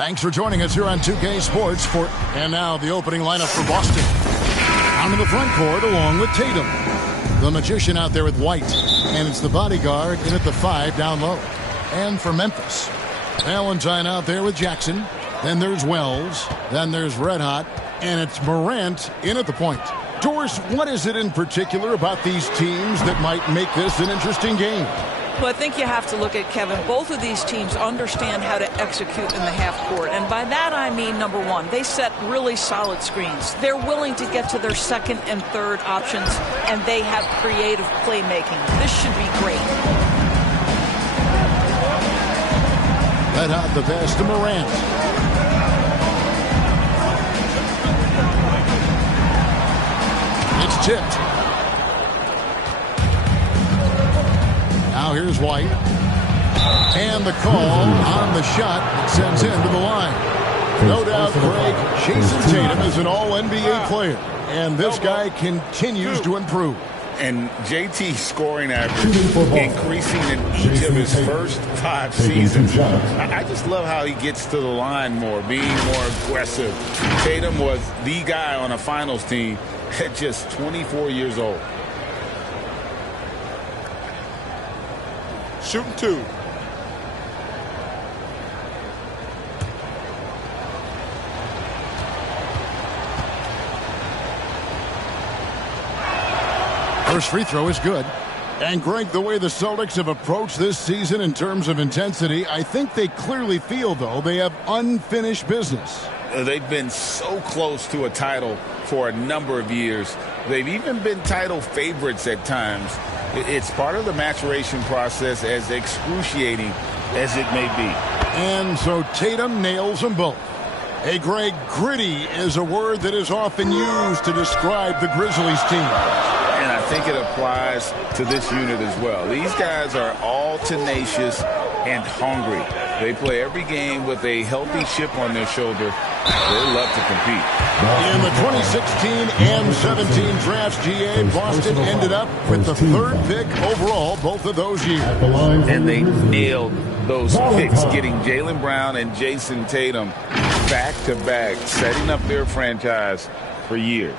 Thanks for joining us here on 2K Sports. And now the opening lineup for Boston. Down in the front court along with Tatum. The Magician out there with White. And it's the Bodyguard in at the 5 down low. And for Memphis, Valentine out there with Jackson. Then there's Wells. Then there's Red Hot. And it's Morant in at the point. Doris, what is it in particular about these teams that might make this an interesting game? Well, I think you have to look at, Kevin, both of these teams understand how to execute in the half court. And by that I mean, number one, they set really solid screens. They're willing to get to their second and third options, and they have creative playmaking. This should be great. Red Hot the pass to Morant. It's tipped. Now here's White. And the call on the shot sends him to the line. No doubt, Craig, Jason Tatum is an all-NBA player. And this guy continues to improve. And JT's scoring average increasing in each of his first 5 seasons. I just love how he gets to the line more, being more aggressive. Tatum was the guy on a finals team at just 24 years old. Shooting 2. First free throw is good. And Greg, the way the Celtics have approached this season in terms of intensity, I think they clearly feel, though, they have unfinished business. They've been so close to a title for a number of years. They've even been title favorites at times. It's part of the maturation process, as excruciating as it may be. And so Tatum nails them both. Hey, Greg, gritty is a word that is often used to describe the Grizzlies team. And I think it applies to this unit as well. These guys are all tenacious and hungry. They play every game with a healthy chip on their shoulder. They love to compete. In the 2016 and 17 drafts, GA, Boston ended up with the 3rd pick overall both of those years. And they nailed those picks, getting Jaylen Brown and Jason Tatum back-to-back, setting up their franchise for years.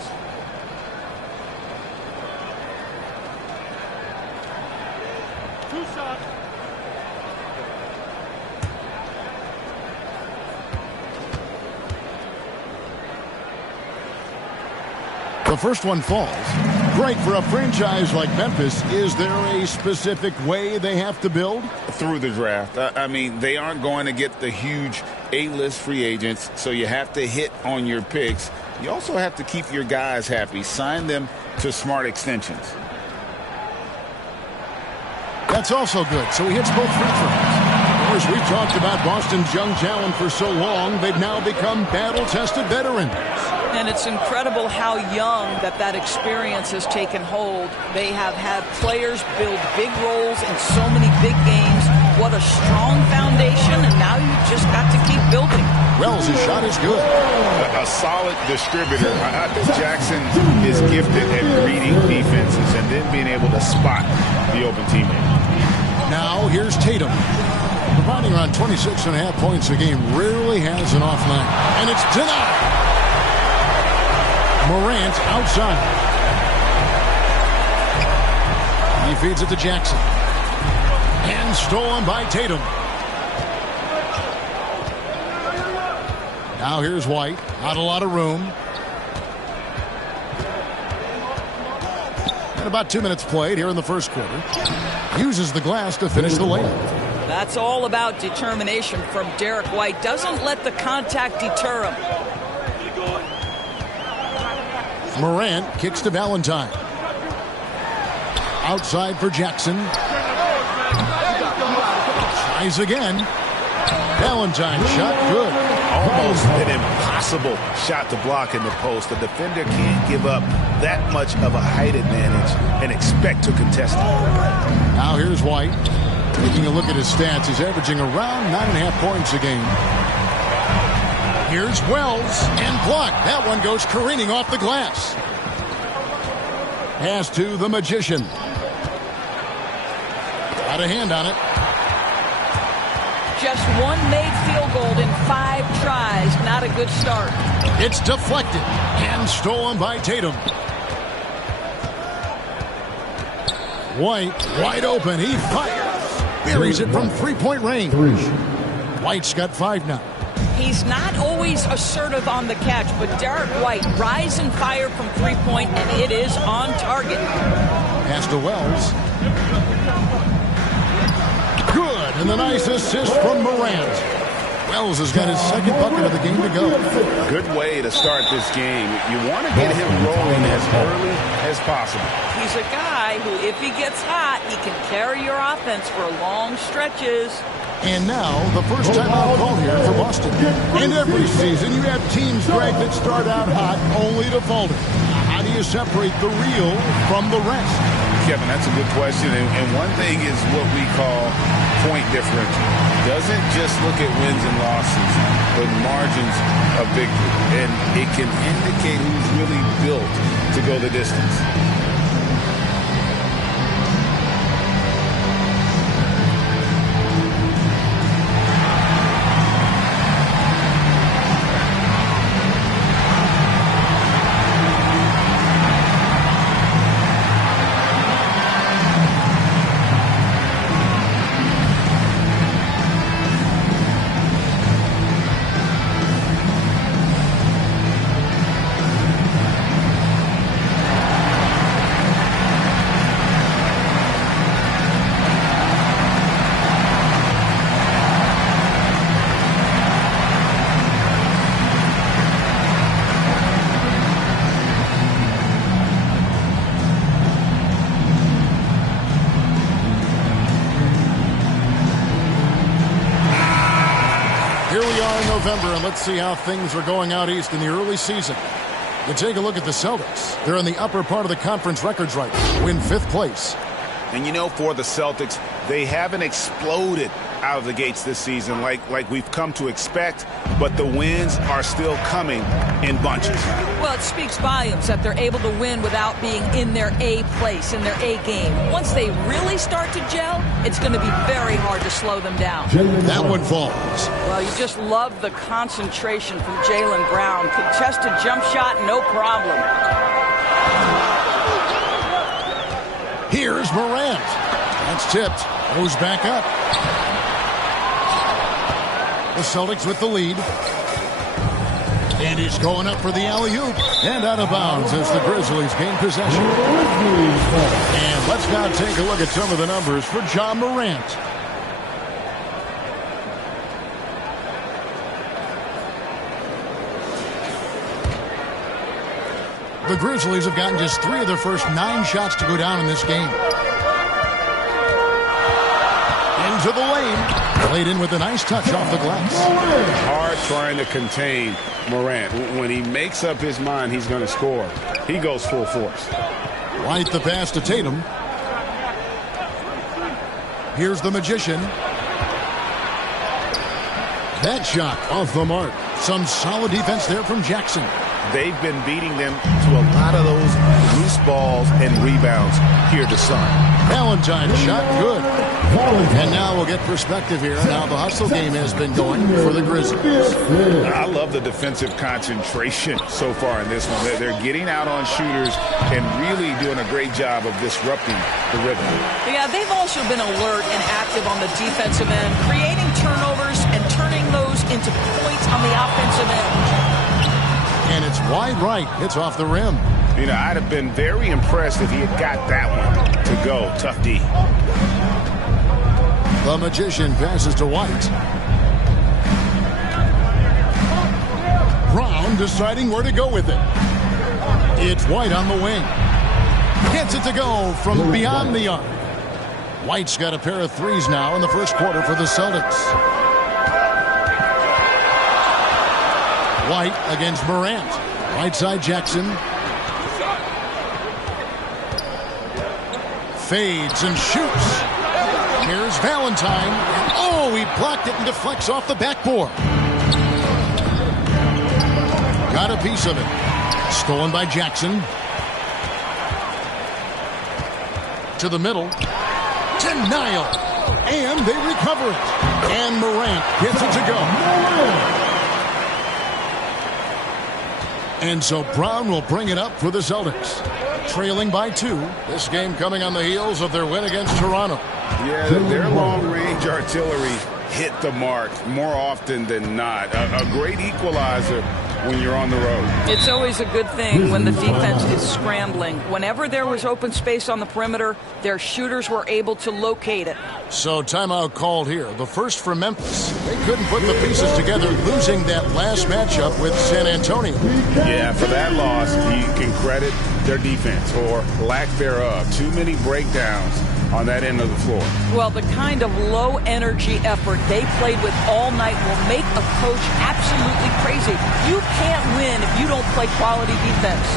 The first one falls. Great for a franchise like Memphis. Is there a specific way they have to build? Through the draft. I mean, they aren't going to get the huge A-list free agents, so you have to hit on your picks. You also have to keep your guys happy. Sign them to smart extensions. That's also good. So he hits both free throws. Of course, we've talked about Boston's young talent for so long. They've now become battle-tested veterans. And it's incredible how young that experience has taken hold. They have had players build big roles in so many big games. What a strong foundation, and now you just got to keep building. Wells' shot is good. A solid distributor. I think Jackson is gifted at reading defenses and then being able to spot the open teammate. Now here's Tatum. Providing around 26.5 points a game, rarely has an off night. And it's denied. Morant outside. He feeds it to Jackson. And stolen by Tatum. Now here's White. Not a lot of room. And about 2 minutes played here in the first quarter. Uses the glass to finish the layup. That's all about determination from Derek White. Doesn't let the contact deter him. Morant kicks to Valentine. Outside for Jackson. Tries again. Valentine shot good. Almost an impossible shot to block in the post. The defender can't give up that much of a height advantage and expect to contest it. Now here's White. Taking a look at his stats, he's averaging around 9.5 points a game. Here's Wells, and blocked. That one goes careening off the glass. Pass to the Magician. Got a hand on it. Just one made field goal in 5 good start. It's deflected and stolen by Tatum. White, wide open. He fires. Buries it from three-point range. White's got 5 now. He's not always assertive on the catch, but Derek White rise and fire from three-point, and it is on target. Pass to Wells. Good, and the nice assist from Morant. Wells has got his second bucket of the game to go. Good way to start this game. You want to get him rolling as early as possible. He's a guy who, if he gets hot, he can carry your offense for long stretches. And now, the first time out call here for Boston. And every season, you have teams, Greg, that start out hot only to falter. How do you separate the real from the rest? Kevin, that's a good question. And one thing is what we call point differential. Doesn't just look at wins and losses, but margins of victory. And it can indicate who's really built to go the distance. November, and let's see how things are going out east in the early season. You take a look at the Celtics. They're in the upper part of the conference records right now, in 5th place. And you know, for the Celtics, they haven't exploded out of the gates this season like we've come to expect, but the wins are still coming in bunches. Well, it speaks volumes that they're able to win without being in their A place, in their A game. Once they really start to gel, it's going to be very hard to slow them down. That one falls. Well, you just love the concentration from Jaylen Brown. Contested jump shot, no problem. Here's Morant. That's tipped. Goes back up. The Celtics with the lead. And he's going up for the alley-oop. And out of bounds as the Grizzlies gain possession. And let's now take a look at some of the numbers for Ja Morant. The Grizzlies have gotten just 3 of their first 9 shots to go down in this game. Into the lane. Played in with a nice touch off the glass. Hard trying to contain Morant. When he makes up his mind he's going to score, he goes full force. White the pass to Tatum. Here's the Magician. That shot off the mark. Some solid defense there from Jackson. They've been beating them to a lot of those loose balls and rebounds here to Sun. Valentine shot good. And now we'll get perspective here on how the hustle game has been going for the Grizzlies. I love the defensive concentration so far in this one. They're getting out on shooters and really doing a great job of disrupting the rhythm. Yeah, they've also been alert and active on the defensive end, creating turnovers and turning those into points on the offensive end. And it's wide right. It's off the rim. You know, I'd have been very impressed if he had got that one to go. Tough D. The Magician passes to White. Brown deciding where to go with it. It's White on the wing. Gets it to go from beyond the arc. White's got a pair of threes now in the first quarter for the Celtics. White against Morant. Right side Jackson. Fades and shoots. Here's Valentine. And oh, he blocked it and deflects off the backboard. Got a piece of it. Stolen by Jackson. To the middle. Denial. And they recover it. And Morant gets it to go. And so Brown will bring it up for the Celtics. Trailing by 2. This game coming on the heels of their win against Toronto. Yeah, their long-range artillery hit the mark more often than not. A great equalizer when you're on the road. It's always a good thing when the defense is scrambling. Whenever there was open space on the perimeter, their shooters were able to locate it. So timeout called here. The first for Memphis. They couldn't put the pieces together, losing that last matchup with San Antonio. Yeah, for that loss, you can credit their defense or lack thereof. Too many breakdowns on that end of the floor. Well, the kind of low-energy effort they played with all night will make a coach absolutely crazy. You can't win if you don't play quality defense.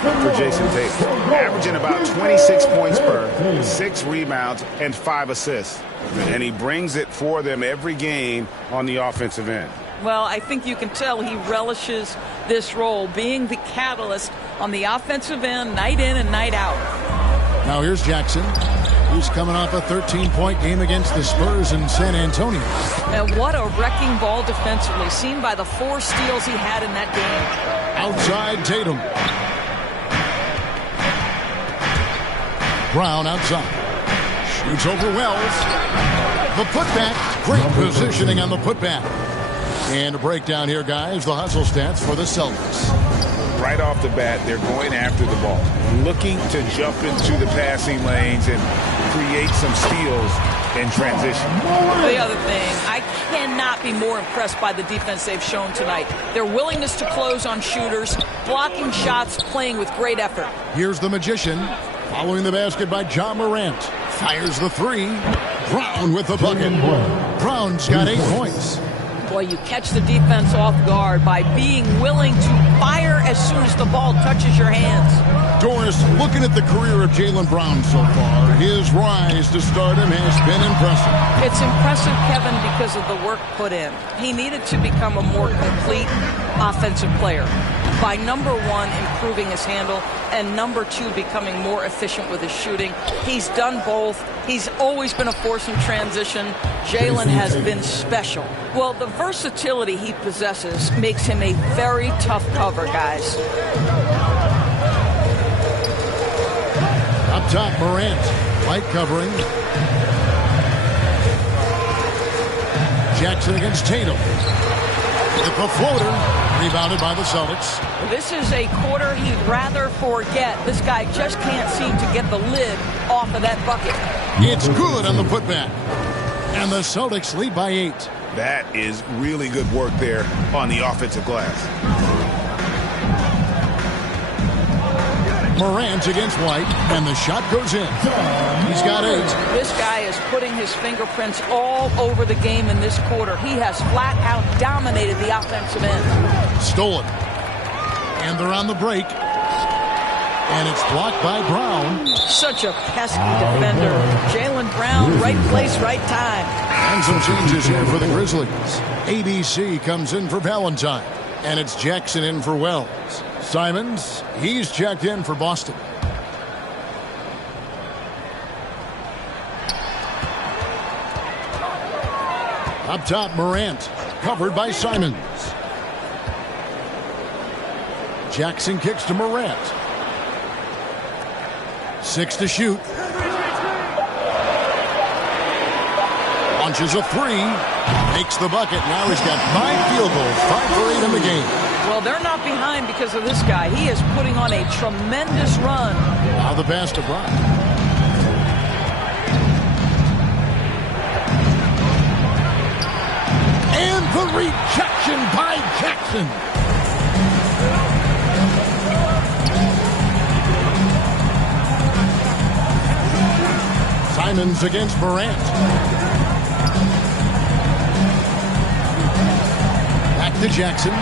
For Jason Tatum, averaging about 26 points per, 6 rebounds, and 5 assists. And he brings it for them every game on the offensive end. Well, I think you can tell he relishes this role, being the catalyst on the offensive end, night in and night out. Now here's Jackson. He's coming off a 13-point game against the Spurs in San Antonio. And what a wrecking ball defensively, seen by the 4 steals he had in that game. Outside Tatum. Brown outside. Shoots over Wells. The putback. Great positioning on the putback. And a breakdown here, guys. The hustle stats for the Celtics. Right off the bat, they're going after the ball, looking to jump into the passing lanes and create some steals in transition. The other thing, I cannot be more impressed by the defense they've shown tonight. Their willingness to close on shooters, blocking shots, playing with great effort. Here's the Magician. Following the basket by John Morant. Fires the 3. Brown with the bucket. Brown's got 8 points. Boy, you catch the defense off guard by being willing to fire as soon as the ball touches your hands. Doris, looking at the career of Jaylen Brown so far, his rise to stardom has been impressive. It's impressive, Kevin, because of the work put in. He needed to become a more complete offensive player by, number 1, improving his handle, and number 2, becoming more efficient with his shooting. He's done both. He's always been a force in transition. Jaylen has been special. Well, the versatility he possesses makes him a very tough cover, guys. Up top, Morant. Light covering. Jackson against Tatum. With the floater. Rebounded by the Celtics. This is a quarter he'd rather forget. This guy just can't seem to get the lid off of that bucket. It's good on the putback. And the Celtics lead by 8. That is really good work there on the offensive glass. Morant against White, and the shot goes in. He's got 8. This guy is putting his fingerprints all over the game in this quarter. He has flat out dominated the offensive end. Stolen. And they're on the break. And it's blocked by Brown. Such a pesky defender. Jaylen Brown, right place, right time. And some changes here for the Grizzlies. ABC comes in for Valentine. And it's Jackson in for Wells. Simons, he's checked in for Boston. Up top, Morant, covered by Simons. Jackson kicks to Morant. 6 to shoot. Launches a 3. Makes the bucket. Now he's got 5 field goals, 5 for 8 in the game. Well, they're not behind because of this guy. He is putting on a tremendous run. Now the pass to Brock. And the rejection by Jackson. Simons against Morant. Back to Jackson.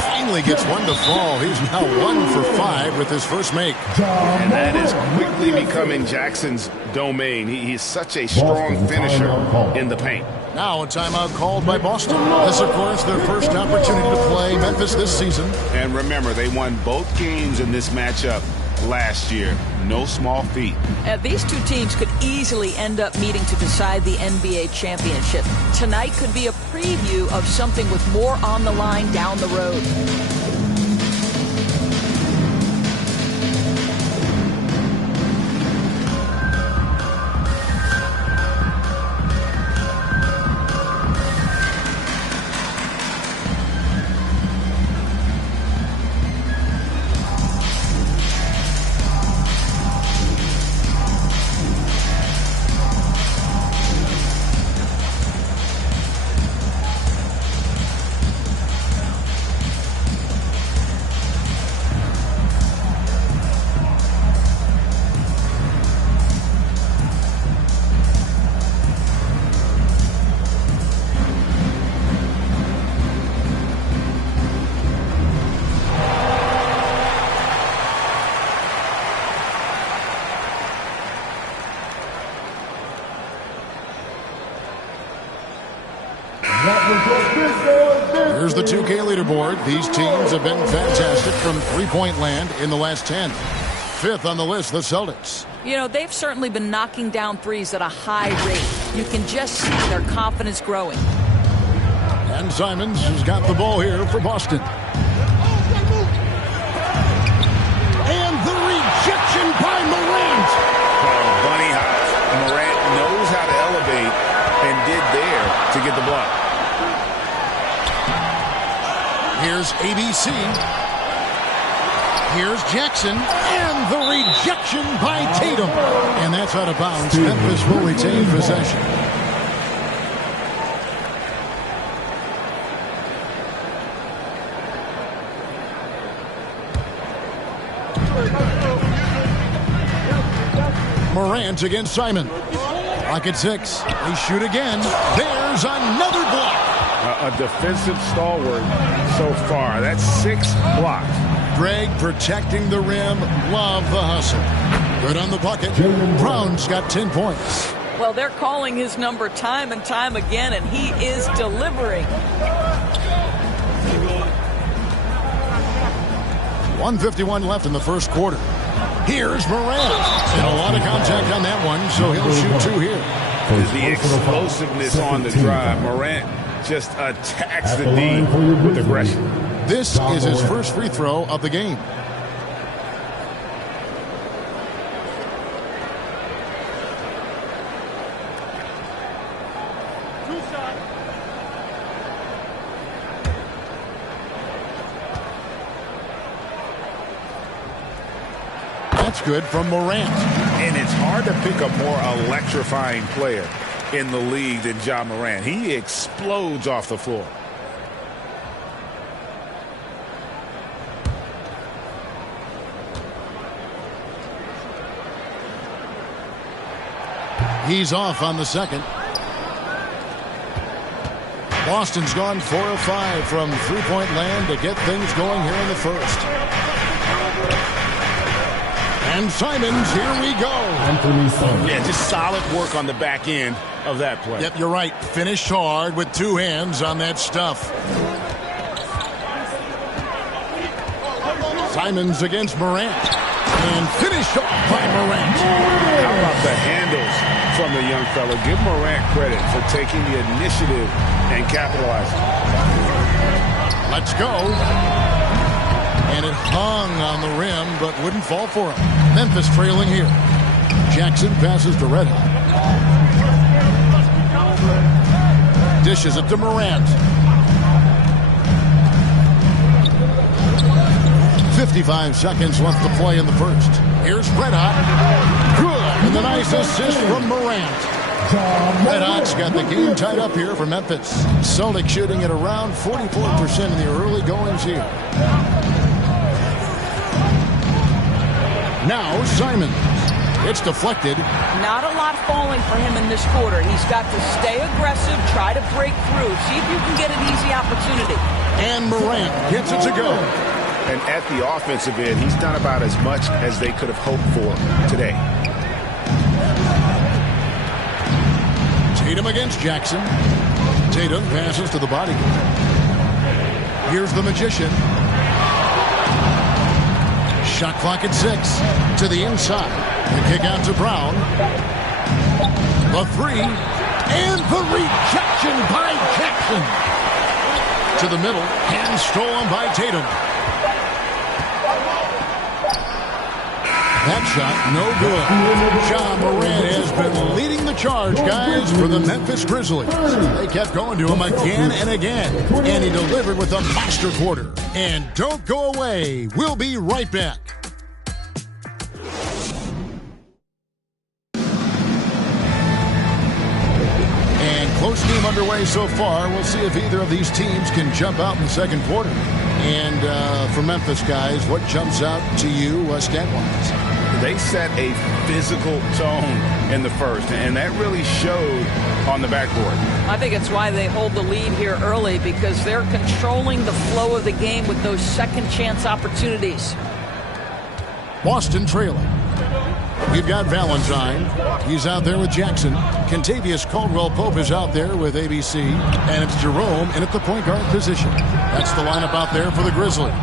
Finally gets one to fall. He's now 1 for 5 with his first make. And that is quickly becoming Jackson's domain. He's such a strong finisher in the paint. Now a timeout called by Boston. This, of course, their first opportunity to play Memphis this season. And remember, they won both games in this matchup last year. No small feat. These two teams could easily end up meeting to decide the NBA championship. Tonight could be a preview of something with more on the line down the road. Here's the 2K leaderboard. These teams have been fantastic from three-point land in the last 10. Fifth on the list, the Celtics. You know, they've certainly been knocking down threes at a high rate. You can just see their confidence growing. And Simons has got the ball here for Boston. And the rejection by Morant. Bunny hops. Morant knows how to elevate and did there to get the block. Here's ABC. Here's Jackson. And the rejection by Tatum. And that's out of bounds. Memphis will retain possession. Morant against Simon. Clock at 6. They shoot again. There's another block. A defensive stalwart so far. That's 6 blocks. Greg protecting the rim. Love the hustle. Good on the bucket. Brown's got 10 points. Well, they're calling his number time and time again, and he is delivering. 1:51 left in the first quarter. Here's Morant. And a lot of contact on that one, so he'll shoot 2 here. The explosiveness on the drive. Morant just attacks the D with aggression. This is his first free throw of the game. That's good from Morant. And it's hard to pick a more electrifying player in the league than Ja Morant. He explodes off the floor. He's off on the second. Boston's gone 4 of 5 from three-point land to get things going here in the first. And Simons, here we go. Yeah, just solid work on the back end of that play. Yep, you're right. Finished hard with 2 hands on that stuff. Simons against Morant. And finished off by Morant. How about the handles from the young fella? Give Morant credit for taking the initiative and capitalizing. Let's go. And it hung on the rim, but wouldn't fall for him. Memphis trailing here. Jackson passes to Red Hot. Dishes it to Morant. 55 seconds left to play in the first. Here's Red Hot. Good. And the nice assist from Morant. Red Hot's got the game tied up here for Memphis. Celtics shooting at around 44% in the early goings here. Now Simons. It's deflected. Not a lot falling for him in this quarter. He's got to stay aggressive, try to break through, see if you can get an easy opportunity. And Morant gets it to go. And at the offensive end, he's done about as much as they could have hoped for today. Tatum against Jackson. Tatum passes to the body. Here's the Magician. Shot clock at 6. To the inside. The kick out to Brown. The 3. And the rejection by Jackson. To the middle. Hand stolen by Tatum. That shot, no good. Ja Morant has been leading the charge, guys, for the Memphis Grizzlies. They kept going to him again and again, and he delivered with a monster quarter. And don't go away. We'll be right back. And close game underway so far. We'll see if either of these teams can jump out in the second quarter. And for Memphis, guys, what jumps out to you stat-wise? They set a physical tone in the first, and that really showed on the backboard. I think it's why they hold the lead here early, because they're controlling the flow of the game with those second chance opportunities. Boston trailing. We've got Valentine. He's out there with Jackson. Kentavious Caldwell-Pope is out there with ABC. And it's Jerome in at the point guard position. That's the lineup out there for the Grizzlies.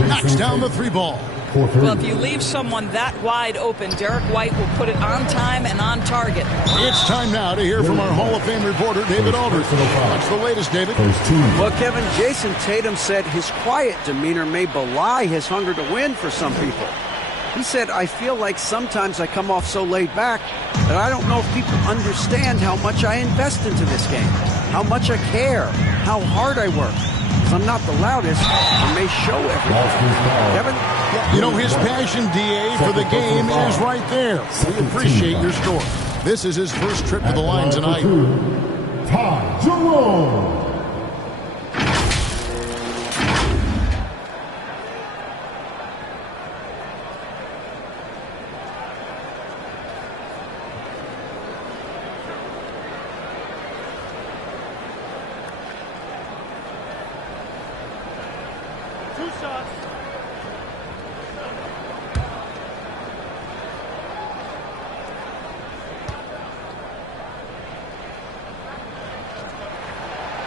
Knocks down the 3-ball. Well, if you leave someone that wide open, Derek White will put it on time and on target. It's time now to hear from our Hall of Fame reporter, David Aldridge. What's the latest, David? Well, Kevin, Jason Tatum said his quiet demeanor may belie his hunger to win for some people. He said, I feel like sometimes I come off so laid back that I don't know if people understand how much I invest into this game, how much I care, how hard I work. I'm not the loudest. I may show everything. Kevin? You know, his passion, D.A., for the game is right there. We appreciate your story. This is his first trip to the line tonight. Ty Jerome.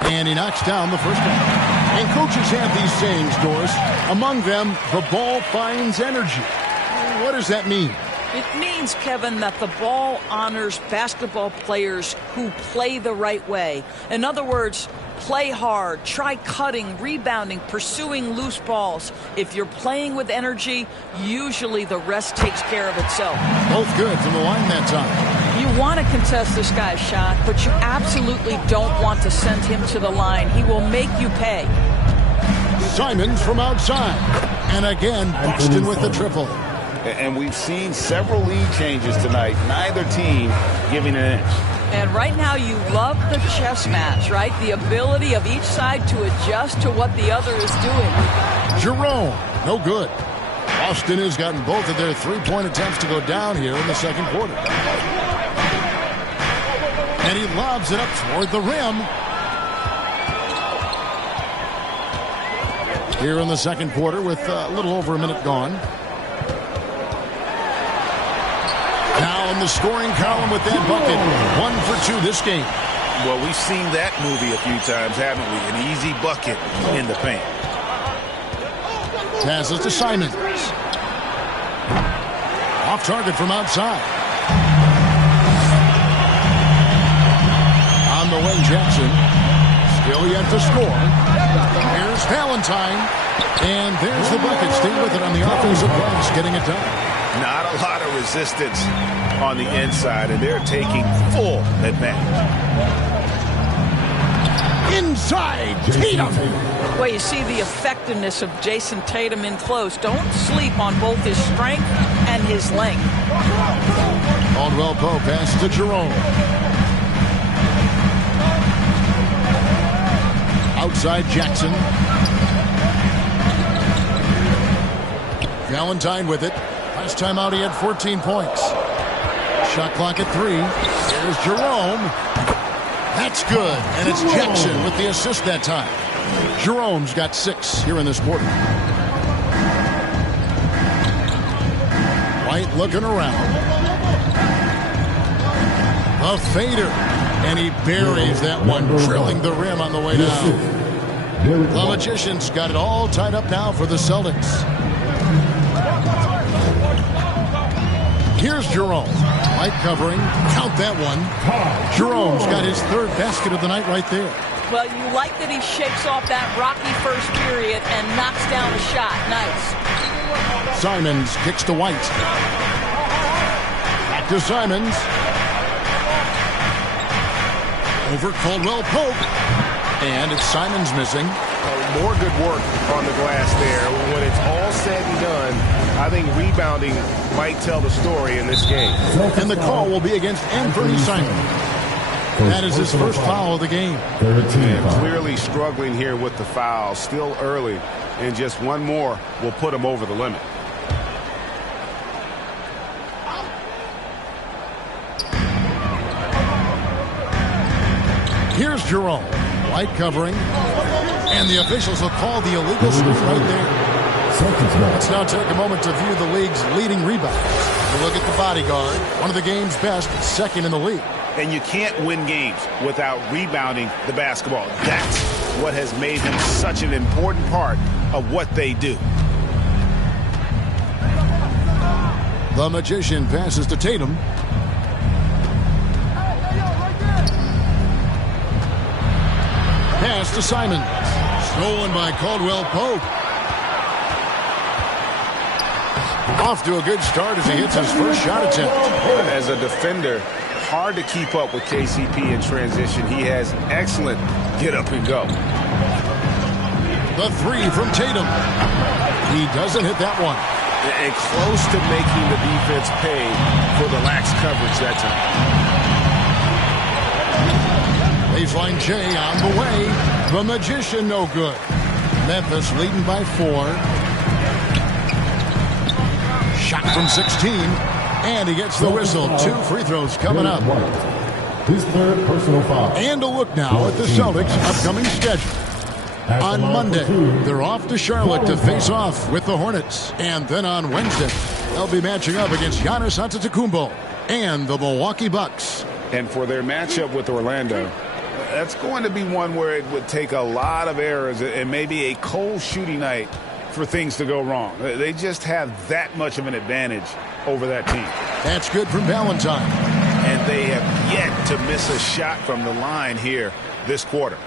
And he knocks down the first one. And coaches have these sayings, Doris. Among them, the ball finds energy. What does that mean? It means, Kevin, that the ball honors basketball players who play the right way. In other words, play hard, try cutting, rebounding, pursuing loose balls. If you're playing with energy, usually the rest takes care of itself. Both good from the line that time. You want to contest this guy's shot, but you absolutely don't want to send him to the line. He will make you pay. Simons from outside. And again, Boston with the triple. And we've seen several lead changes tonight. Neither team giving an inch. And right now you love the chess match, right? The ability of each side to adjust to what the other is doing. Jerome, no good. Boston has gotten both of their three-point attempts to go down here in the second quarter. And he lobs it up toward the rim. Here in the second quarter with a little over a minute gone. Now in the scoring column with that bucket. 1 for 2 this game. Well, we've seen that movie a few times, haven't we? An easy bucket in the paint. Passes to Simons. Off target from outside. On the way, Jackson. Still yet to score. Here's Valentine. And there's the bucket. Stay with it on the offensive glass, getting it done. Not a lot of resistance on the inside, and they're taking full advantage. inside Tatum. Well, you see the effectiveness of Jason Tatum in close. Don't sleep on both his strength and his length. Caldwell Pope pass to Jerome. Outside Jackson. Valentine with it. Last time out he had 14 points. Shot clock at 3. There's Jerome. That's good. And it's Jackson with the assist that time. Jerome's got 6 here in this quarter. White looking around. A fader. And he buries that one, drilling the rim on the way down. The Magicians got it all tied up now for the Celtics. Here's Jerome. White covering. Count that one. Jerome's got his 3rd basket of the night right there. Well, you like that he shakes off that rocky first period and knocks down a shot. Nice. Simons kicks to White. Back to Simons. Over Caldwell Pope. And it's Simons missing. More good work on the glass there. When it's all said and done, I think rebounding might tell the story in this game. And the call will be against Anthony Simons. That is his first foul of the game. And clearly struggling here with the foul. Still early. And just one more will put him over the limit. Here's Jerome. White covering. And the officials will call the illegal screen right there. Let's now take a moment to view the league's leading rebounders. We'll look at the bodyguard, one of the game's best, 2nd in the league. And you can't win games without rebounding the basketball. That's what has made him such an important part of what they do. The Magician passes to Tatum. Pass to Simons. Stolen by Caldwell Pope. Off to a good start as he hits his first shot attempt. As a defender, hard to keep up with KCP in transition. He has excellent get up and go. The 3 from Tatum. He doesn't hit that one. And close to making the defense pay for the lax coverage that time. Baseline J on the way. The Magician no good. Memphis leading by 4. Shot from 16. And he gets the whistle. 2 free throws coming up. His 3rd personal foul. And a look now at the Celtics' upcoming schedule. On Monday, they're off to Charlotte to face off with the Hornets. And then on Wednesday, they'll be matching up against Giannis Antetokounmpo and the Milwaukee Bucks. And for their matchup with Orlando, that's going to be one where it would take a lot of errors and maybe a cold shooting night for things to go wrong. They just have that much of an advantage over that team. That's good from Valentine. And they have yet to miss a shot from the line here this quarter.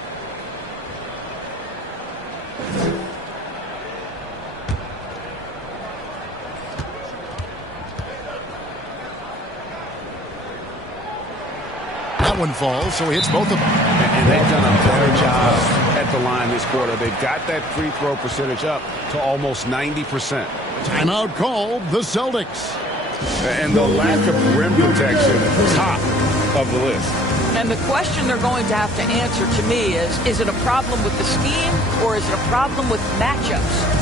That one falls, so he hits both of them. And they've done a better job at the line this quarter. They've got that free throw percentage up to almost 90%. Timeout called, the Celtics. And the lack of rim protection, top of the list. And the question they're going to have to answer to me is it a problem with the scheme or is it a problem with matchups?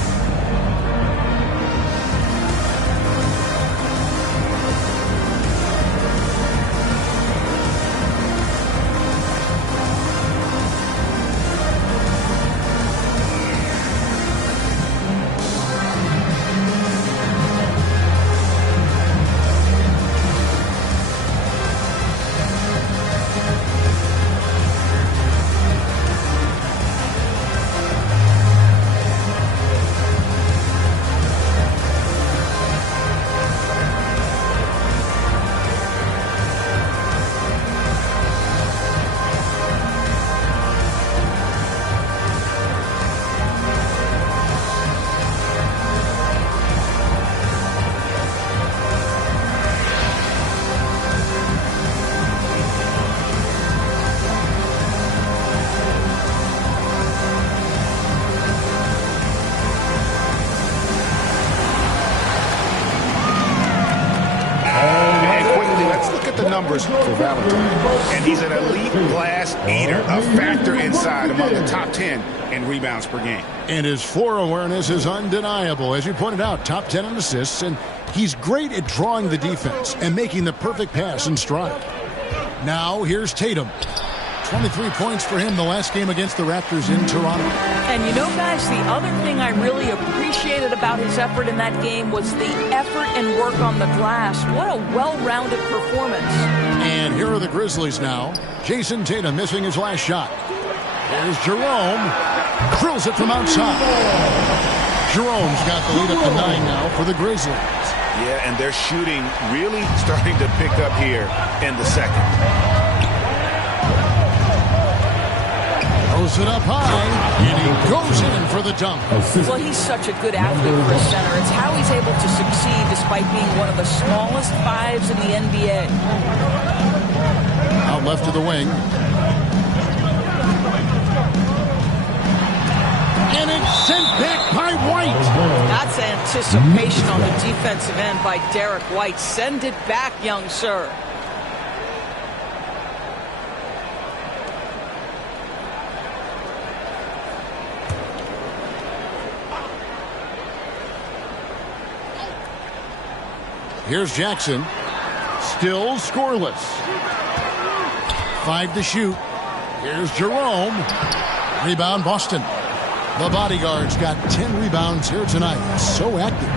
the numbers for Valentine. And he's an elite glass eater, a factor inside among the top 10 in rebounds per game. And his floor awareness is undeniable. As you pointed out, top 10 in assists, and he's great at drawing the defense and making the perfect pass and strike. Now, here's Tatum. 23 points for him the last game against the Raptors in Toronto. And you know, guys, the other thing I really appreciated about his effort in that game was the effort and work on the glass. What a well-rounded performance. And here are the Grizzlies now. Jason Tatum missing his last shot. Here's Jerome. Drills it from outside. Jerome's got the lead up to 9 now for the Grizzlies. Yeah, and their shooting really starting to pick up here in the second. Throws it up high, and he goes in for the dunk. Well, he's such a good athlete for a center. It's how he's able to succeed despite being one of the smallest fives in the NBA. Out left to the wing. And it's sent back by White. That's anticipation on the defensive end by Derek White. Send it back, young sir. Here's Jackson. Still scoreless. 5 to shoot. Here's Jerome. Rebound Boston. The bodyguard's got 10 rebounds here tonight. So active.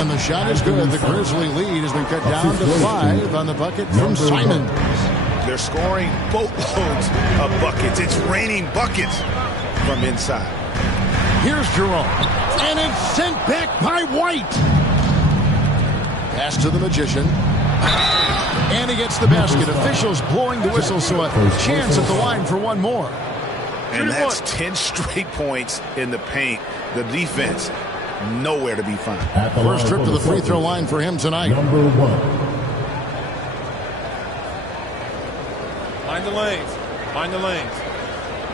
And the shot is good. The Grizzly lead has been cut down to 5 on the bucket from Simons. They're scoring boatloads of buckets. It's raining buckets from inside. Here's Jerome. And it's sent back by White. Pass to the Magician. And he gets the basket. Officials blowing the whistle, so a chance at the line for one more. And that's 10 straight points in the paint. The defense, nowhere to be found. First trip to the free throw line for him tonight. Number 1. Mind the lanes. Mind the lanes.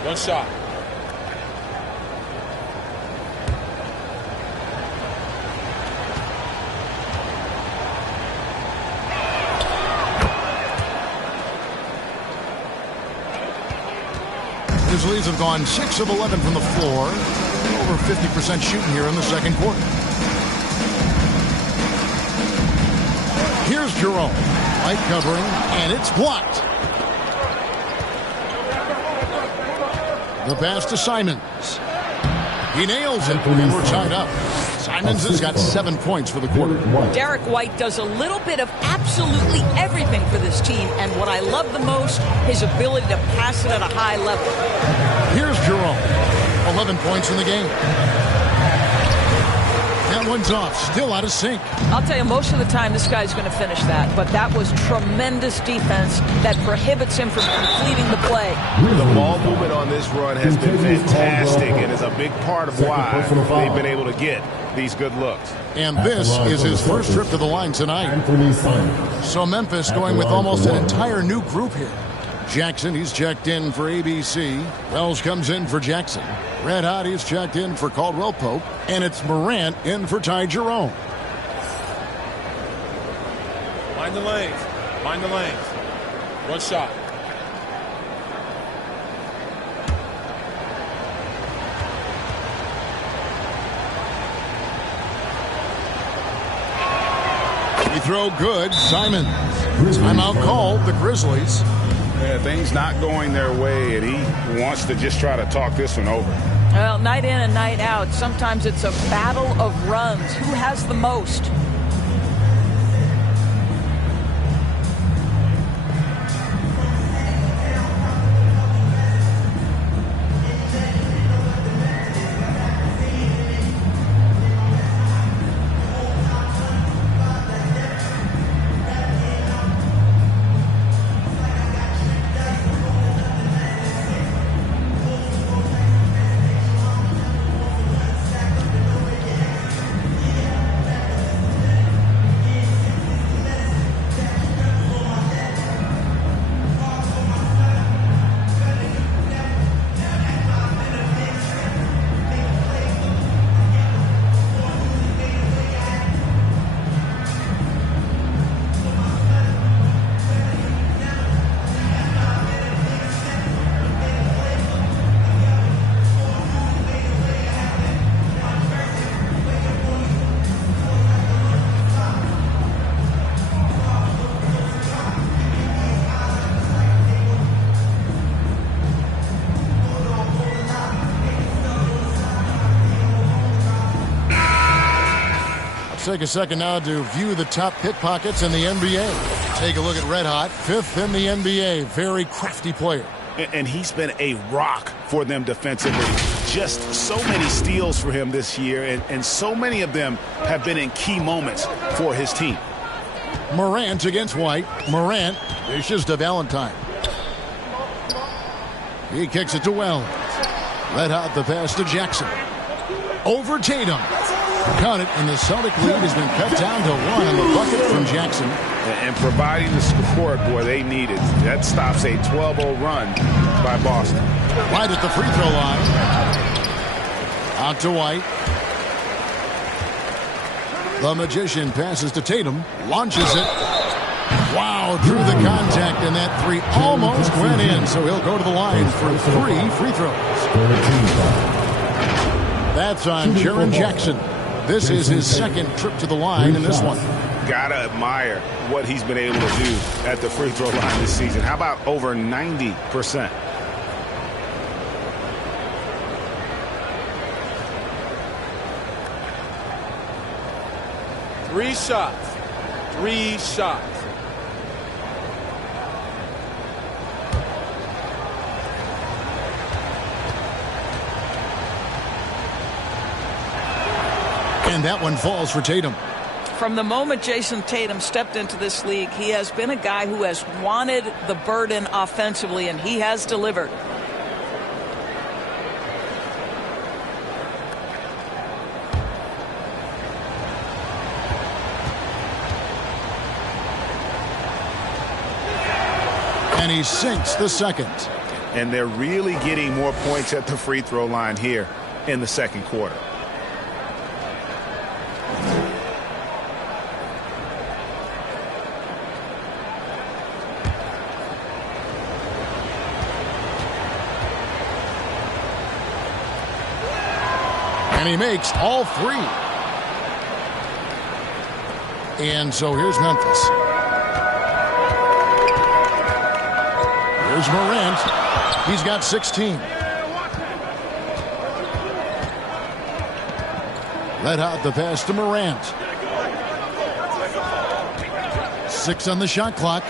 One shot. Grizzlies have gone 6 of 11 from the floor. Over 50% shooting here in the second quarter. Here's Jerome. Light covering, and it's blocked. The pass to Simons. He nails it, and we're tied up. Simons has got 7 points for the quarter. Derek White does a little bit of absolutely everything for this team, and what I love the most, his ability to pass it at a high level. Here's Jerome. 11 points in the game. That one's off, still out of sync. I'll tell you, most of the time this guy's going to finish that, but that was tremendous defense that prohibits him from completing the play. The ball movement on this run has been fantastic and is a big part of why they've been able to get these good looks. And this is his first trip to the line tonight. So Memphis going with almost an entire new group here. Jackson, he's checked in for ABC. Wells comes in for Jackson. Red Hot, he's checked in for Caldwell Pope. And it's Morant in for Ty Jerome. Mind the lanes. Mind the lanes. One shot. He throw good. Simons. Timeout called. The Grizzlies. Yeah, things not going their way, and he wants to just try to talk this one over. Well, night in and night out, sometimes it's a battle of runs. Who has the most? take a second now to view the top pickpockets in the NBA. Take a look at Red Hot, 5th in the NBA. Very crafty player. And he's been a rock for them defensively. Just so many steals for him this year, and so many of them have been in key moments for his team. Morant against White. Morant dishes to Valentine. He kicks it to Wells. Red Hot the pass to Jackson. Over Tatum. Count it, and the Celtic lead has been cut down to 1 on the bucket from Jackson. And providing the support, boy, they needed. That stops a 12-0 run by Boston. White at the free throw line. Out to White. The Magician passes to Tatum. Launches it. Wow, drew the contact, and that three almost went in. So he'll go to the line for 3 free throws. That's on Jaren Jackson. This is his second trip to the line in this one. Gotta admire what he's been able to do at the free throw line this season. How about over 90%? Three shots. 3 shots. And that one falls for Tatum. From the moment Jason Tatum stepped into this league, he has been a guy who has wanted the burden offensively, and he has delivered. And he sinks the second. And they're really getting more points at the free throw line here in the second quarter. And he makes all 3. And so here's Memphis. Here's Morant. He's got 16. Red Hot the pass to Morant. 6 on the shot clock.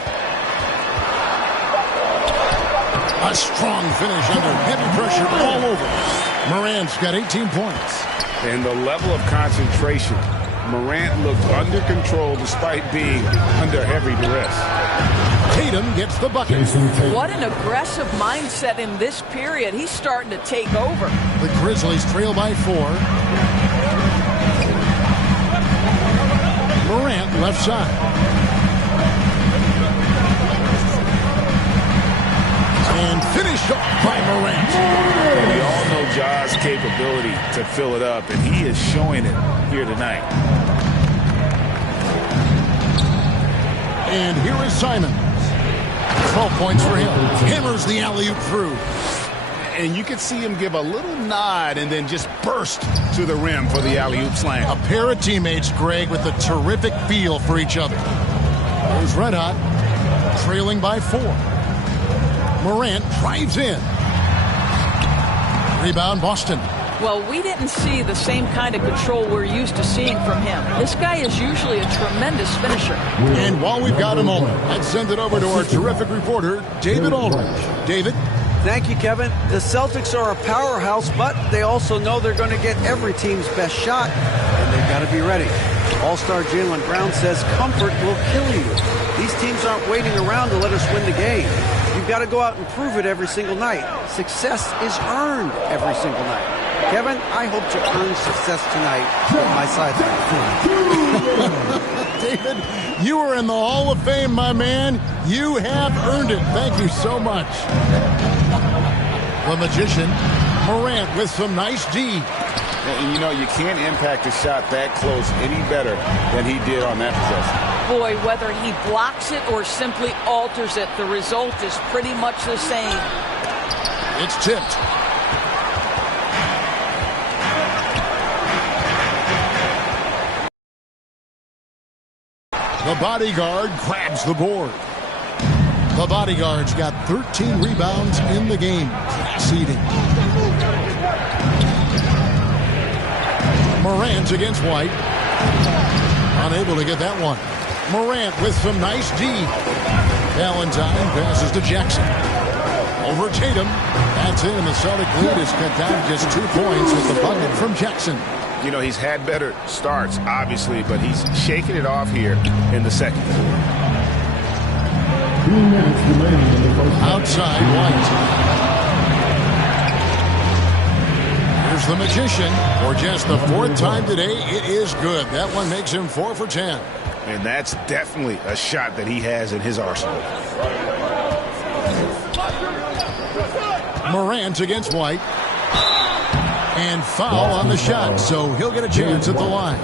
A strong finish under heavy pressure all over. Morant's got 18 points. And the level of concentration. Morant looked under control despite being under heavy duress. Tatum gets the bucket. What an aggressive mindset in this period. He's starting to take over. The Grizzlies trail by 4. Morant left side. And finished off by Morant. We all know Ja's capability to fill it up, and he is showing it here tonight. And here is Simon. 12 points for him. Hammers the alley-oop through. And you can see him give a little nod and then just burst to the rim for the alley-oop slam. A pair of teammates, Greg, with a terrific feel for each other. There's Red Hot, trailing by 4. Morant drives in. Rebound, Boston. Well, we didn't see the same kind of control we're used to seeing from him. This guy is usually a tremendous finisher. And while we've got a moment, let's send it over to our terrific reporter, David Aldridge. David? Thank you, Kevin. The Celtics are a powerhouse, but they also know they're going to get every team's best shot, and they've got to be ready. All-star Jaylen Brown says comfort will kill you. These teams aren't waiting around to let us win the game. You've got to go out and prove it every single night. Success is earned every single night. Kevin, I hope to earn success tonight with my sideline. David, you are in the Hall of Fame, my man. You have earned it. Thank you so much. The Magician, Morant with some nice D. And you know, you can't impact a shot that close any better than he did on that possession. Boy, whether he blocks it or simply alters it, the result is pretty much the same. It's tipped. The bodyguard grabs the board. The bodyguard's got 13 rebounds in the game. Class eating. Morant against White. Unable to get that one. Morant with some nice D. Valentine passes to Jackson. Over Tatum. That's in, and the Celtic lead is cut down to just 2 points with the bucket from Jackson. You know, he's had better starts, obviously, but he's shaking it off here in the second quarter. 2 minutes remaining in the first half. Outside White. Here's the Magician. For just the 4th time today, it is good. That one makes him 4 for 10. And that's definitely a shot that he has in his arsenal. Morant against White. And foul on the shot, so he'll get a chance at the line.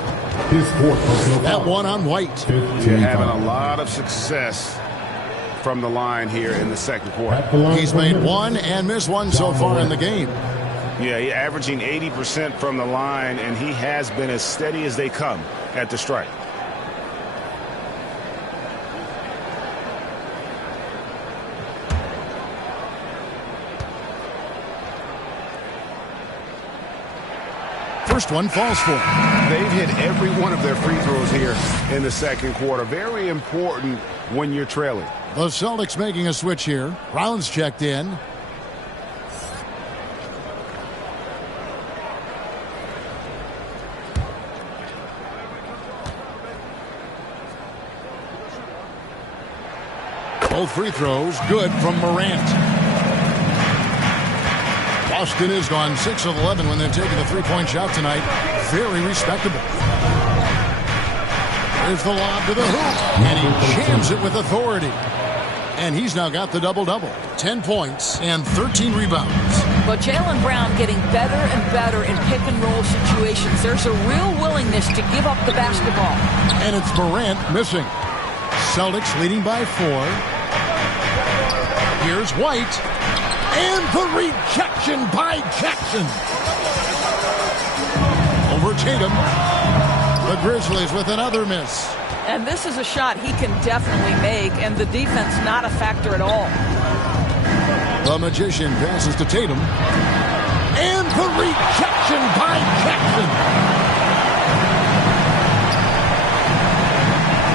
His 4th personal That foul. one on White. You're having a lot of success from the line here in the second quarter. At the line He's for made Memphis. 1 and missed 1 so far in the game. Yeah, he's averaging 80% from the line, and he has been as steady as they come at the stripe. First one falls for him. They've hit every one of their free throws here in the second quarter. Very important when you're trailing. The Celtics making a switch here. Brown's checked in. Both free throws good from Morant. Boston has gone 6 of 11 when they've taken the three-point shot tonight. Very respectable. There's the lob to the hoop, and he jams it with authority. And he's now got the double-double. 10 points and 13 rebounds. But Jaylen Brown getting better and better in pick-and-roll situations. There's a real willingness to give up the basketball. And it's Morant missing. Celtics leading by 4. Here's White. And the rejection by Jackson. Over Tatum. The Grizzlies with another miss. And this is a shot he can definitely make, and the defense not a factor at all. The Magician passes to Tatum. And the rejection by Jackson.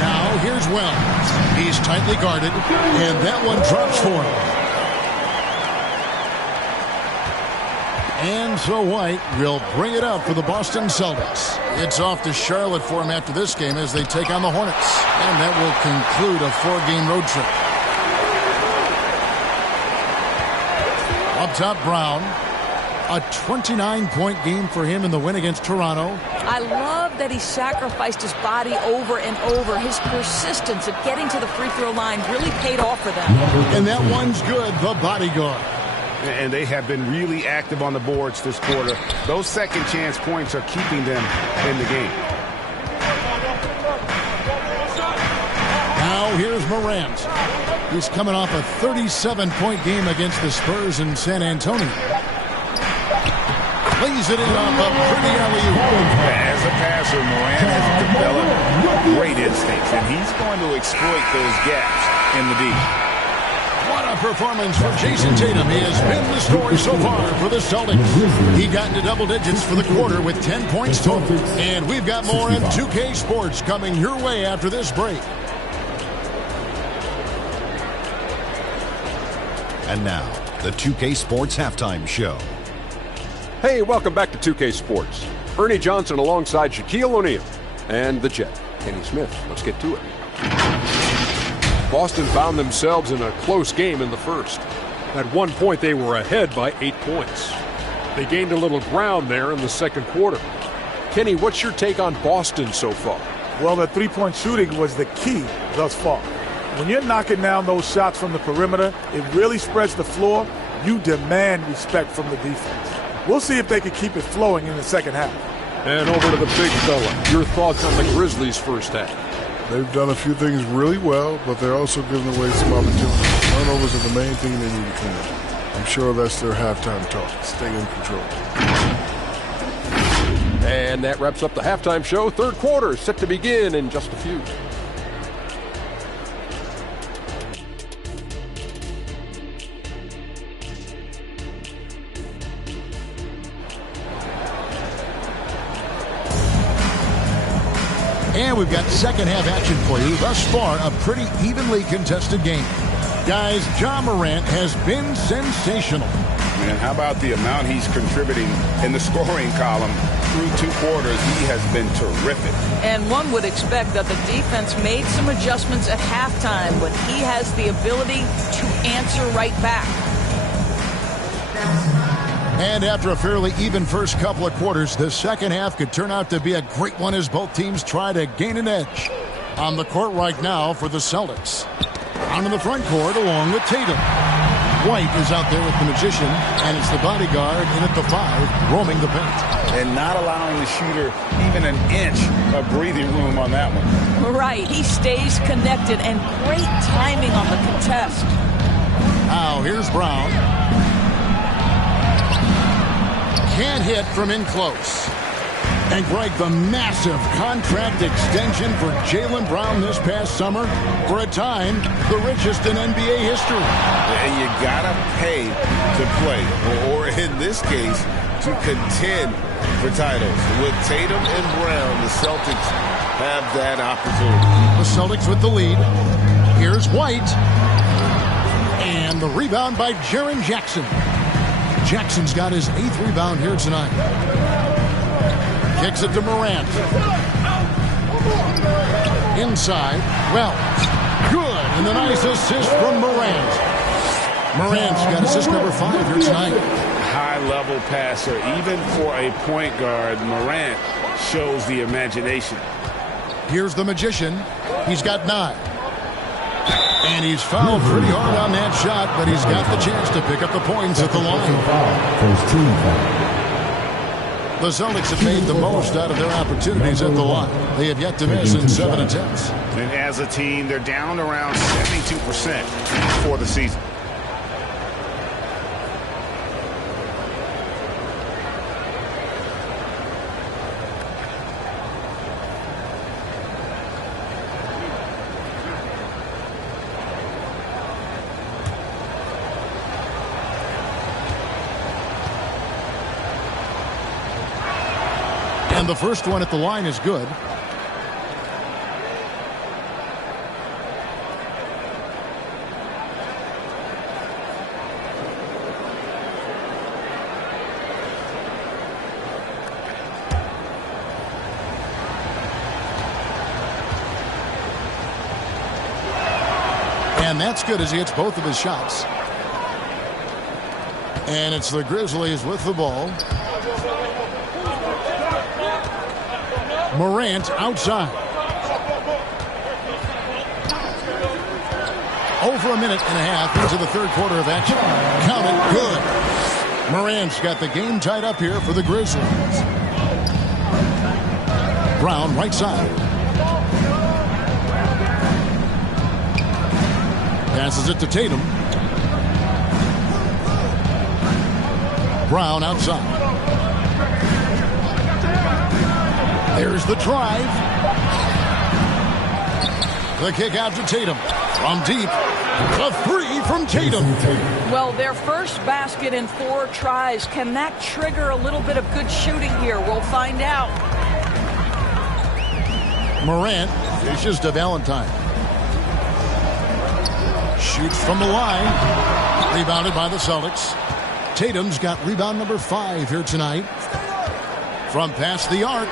Now here's Wells. He's tightly guarded, and that one drops for him. And so White will bring it up for the Boston Celtics. It's off to Charlotte for him after this game as they take on the Hornets. And that will conclude a 4-game road trip. Up top, Brown. A 29-point game for him in the win against Toronto. I love that he sacrificed his body over and over. His persistence at getting to the free throw line really paid off for them. And that one's good, the bodyguard. And they have been really active on the boards this quarter. Those second chance points are keeping them in the game. Now here's Morant. He's coming off a 37-point game against the Spurs in San Antonio. Plays it in off a pretty alley-oop. As a passer, Morant has developed great instincts, and he's going to exploit those gaps in the D. What a performance from Jason Tatum. He has been the story so far for the Celtics. He got into double digits for the quarter with 10 points total. And we've got more on 2K Sports coming your way after this break. And now, the 2K Sports Halftime Show. Hey, welcome back to 2K Sports. Ernie Johnson alongside Shaquille O'Neal and the Jet, Kenny Smith. Let's get to it. Boston found themselves in a close game in the first. At one point, they were ahead by 8 points. They gained a little ground there in the second quarter. Kenny, what's your take on Boston so far? Well, the three-point shooting was the key thus far. When you're knocking down those shots from the perimeter, it really spreads the floor. You demand respect from the defense. We'll see if they can keep it flowing in the second half. And over to the big fella. Your thoughts on the Grizzlies' first half? They've done a few things really well, but they're also giving away some opportunities. Turnovers are the main thing they need to clean up. I'm sure that's their halftime talk. Stay in control. And that wraps up the halftime show. Third quarter set to begin in just a few. And we've got second half action for you. Thus far, a pretty evenly contested game. Guys, Ja Morant has been sensational. Man, how about the amount he's contributing in the scoring column through 2 quarters? He has been terrific. And one would expect that the defense made some adjustments at halftime, but he has the ability to answer right back. And after a fairly even first couple of quarters, the second half could turn out to be a great one as both teams try to gain an edge. On the court right now for the Celtics. On in the front court along with Tatum. White is out there with the Magician, and it's the bodyguard in at the 5, roaming the paint. And not allowing the shooter even an inch of breathing room on that one. Right, he stays connected, and great timing on the contest. Now here's Brown. Can't hit from in close. And Greg, the massive contract extension for Jaylen Brown this past summer, for a time, the richest in NBA history. And you gotta pay to play, or in this case, to contend for titles. With Tatum and Brown, the Celtics have that opportunity. The Celtics with the lead. Here's White. And the rebound by Jaren Jackson. Jackson's got his 8th rebound here tonight. Kicks it to Morant. Inside. Wells. Good. And the nice assist from Morant. Morant's got assist number 5 here tonight. High-level passer. Even for a point guard, Morant shows the imagination. Here's the Magician. He's got 9. And he's fouled pretty hard on that shot, but he's got the chance to pick up the points at the line. First team foul. The Celtics have made the most out of their opportunities at the line. They have yet to miss in 7 attempts. And as a team, they're down around 72% for the season. And the first one at the line is good. And that's good as he hits both of his shots. And it's the Grizzlies with the ball. Morant outside. Over a minute and a half into the third quarter of action. Count it, good. Morant's got the game tied up here for the Grizzlies. Brown right side. Passes it to Tatum. Brown outside. There's the drive. The kick out to Tatum. From deep. The 3 from Tatum. Well, their first basket in 4 tries. Can that trigger a little bit of good shooting here? We'll find out. Morant dishes to Valentine. Shoots from the line. Rebounded by the Celtics. Tatum's got rebound number 5 here tonight. From past the arc.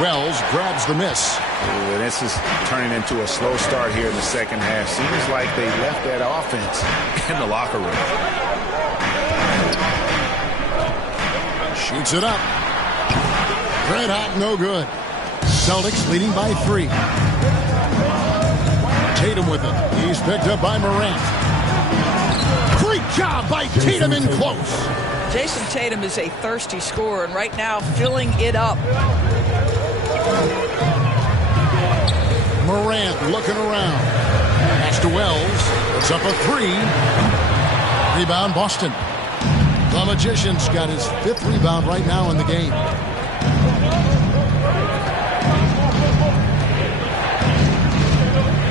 Wells grabs the miss. Ooh, this is turning into a slow start here in the second half. Seems like they left that offense in the locker room. Shoots it up. Red hot, no good. Celtics leading by 3. Tatum with it. He's picked up by Morant. Great job by Tatum in close. Jason Tatum is a thirsty scorer, and right now filling it up. Morant looking around. Pass to Wells. It's up a 3. Rebound Boston. The Magician's got his 5th rebound right now in the game.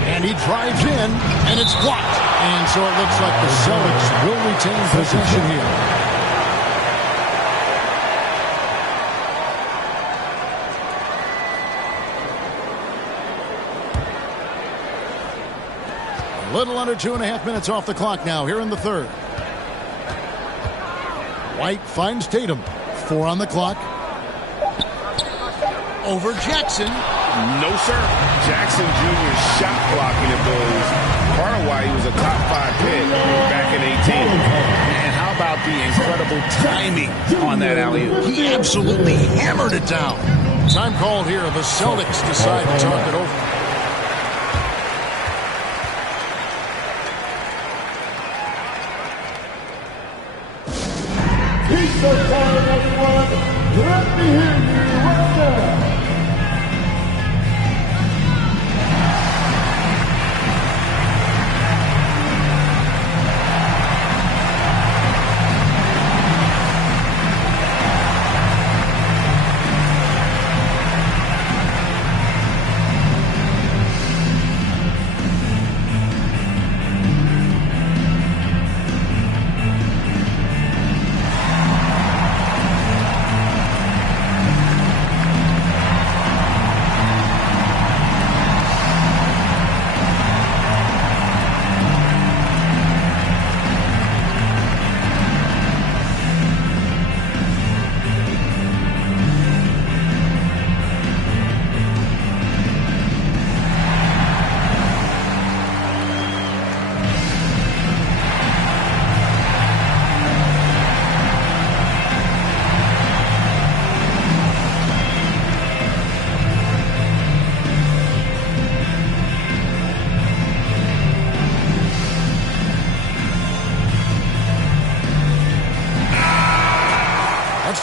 And he drives in, and it's blocked. And so it looks like the Celtics will retain possession here. Little under 2.5 minutes off the clock now here in the third. White finds Tatum. 4 on the clock. Over Jackson. No, sir. Jackson Jr.'s shot blocking abilities. Part of why he was a top 5 pick back in 18. And how about the incredible timing on that alley-oop? He absolutely hammered it down. Time called here. The Celtics decide to talk it over. He's so tired of one. Let me hear you right now.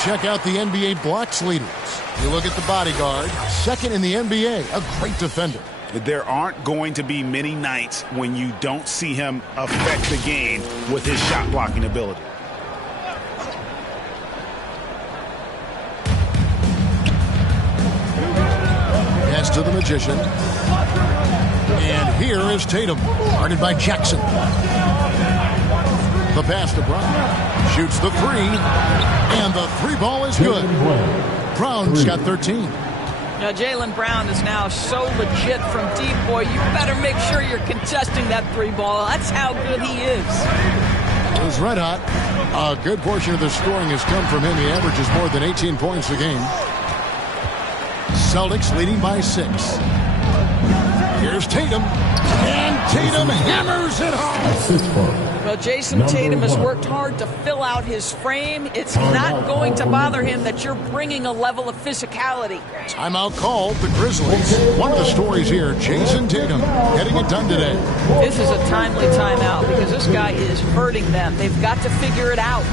Check out the NBA blocks leaders. You look at the bodyguard, second in the NBA, a great defender. There aren't going to be many nights when you don't see him affect the game with his shot blocking ability. Pass to the Magician. And here is Tatum, guarded by Jackson. The pass to Brown. Shoots the 3. And the 3 ball is good. Brown's got 13. Now, Jaylen Brown is now so legit from deep, boy. You better make sure you're contesting that 3 ball. That's how good he is. It was red hot. A good portion of the scoring has come from him. He averages more than 18 points a game. Celtics leading by 6. Here's Tatum. And Tatum hammers it home. Well, Jason Tatum has worked hard to fill out his frame. It's not going to bother him that you're bringing a level of physicality. Timeout called the Grizzlies. One of the stories here, Jason Tatum getting it done today. This is a timely timeout because this guy is hurting them. They've got to figure it out.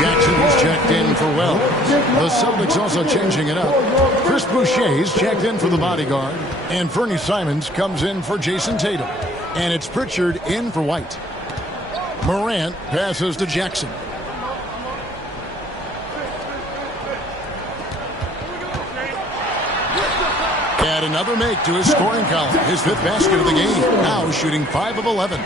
Jackson is checked in for Wells. The Celtics also changing it up. Chris Boucher's checked in for the bodyguard. And Fernie Simons comes in for Jason Tatum. And it's Pritchard in for White. Morant passes to Jackson. Add another make to his scoring column. His 5th basket of the game. Now shooting 5 of 11.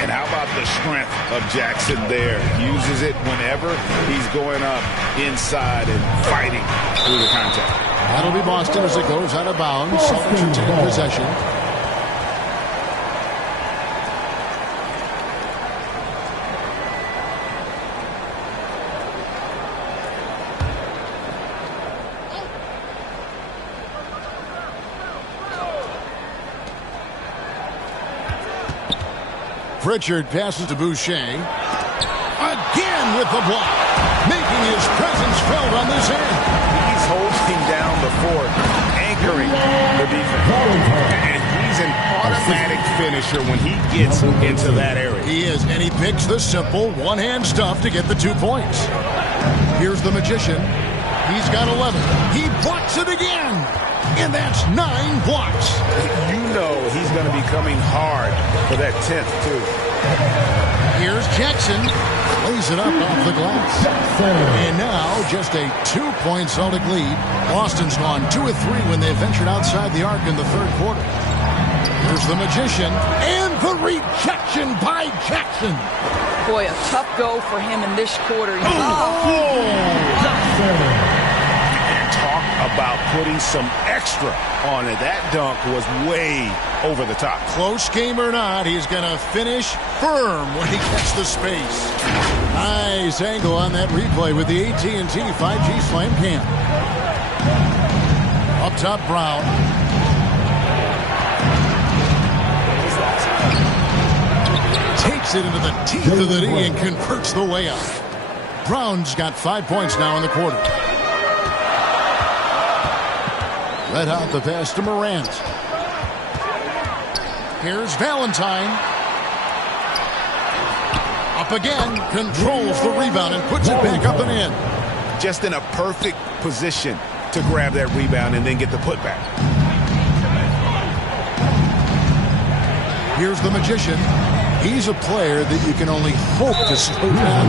And how about the strength of Jackson there? Uses it whenever he's going up inside and fighting through the contact. That'll be Boston as it goes out of bounds. Celtics retain possession. Pritchard passes to Boucher. Again with the block, making his presence felt on this end. He's holding down the fort, anchoring the defense. And he's an automatic finisher when he gets into that area. He is, and he picks the simple one-hand stuff to get the 2 points. Here's the Magician. He's got 11. He blocks it again. And that's 9 blocks. You know he's going to be coming hard for that 10th, too. Here's Jackson. Lays it up off the glass. And now just a 2-point Celtic lead. Boston's gone 2 of 3 when they ventured outside the arc in the third quarter. Here's the Magician. And the rejection by Jackson. Boy, a tough go for him in this quarter. Talk about putting some extra on it. That dunk was way over the top. Close game or not, he's going to finish firm when he gets the space. Nice angle on that replay with the AT&T 5G Slam Cam. Up top, Brown. Takes it into the teeth of the knee and converts the layup. Brown's got 5 points now in the quarter. Let out the pass to Morant. Here's Valentine. Up again, controls the rebound and puts it back up and in. Just in a perfect position to grab that rebound and then get the putback. Here's the Magician. He's a player that you can only hope to slow down.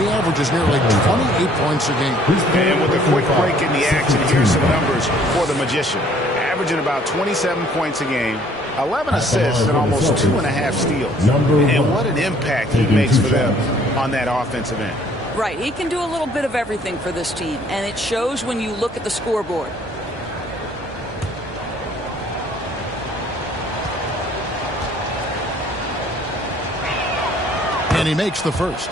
He averages nearly 28 points a game. And with a quick break in the action, here's some numbers for the Magician. Averaging about 27 points a game, 11 assists, and almost 2.5 steals. And what an impact he makes for them on that offensive end. Right, he can do a little bit of everything for this team, and it shows when you look at the scoreboard. And he makes the first.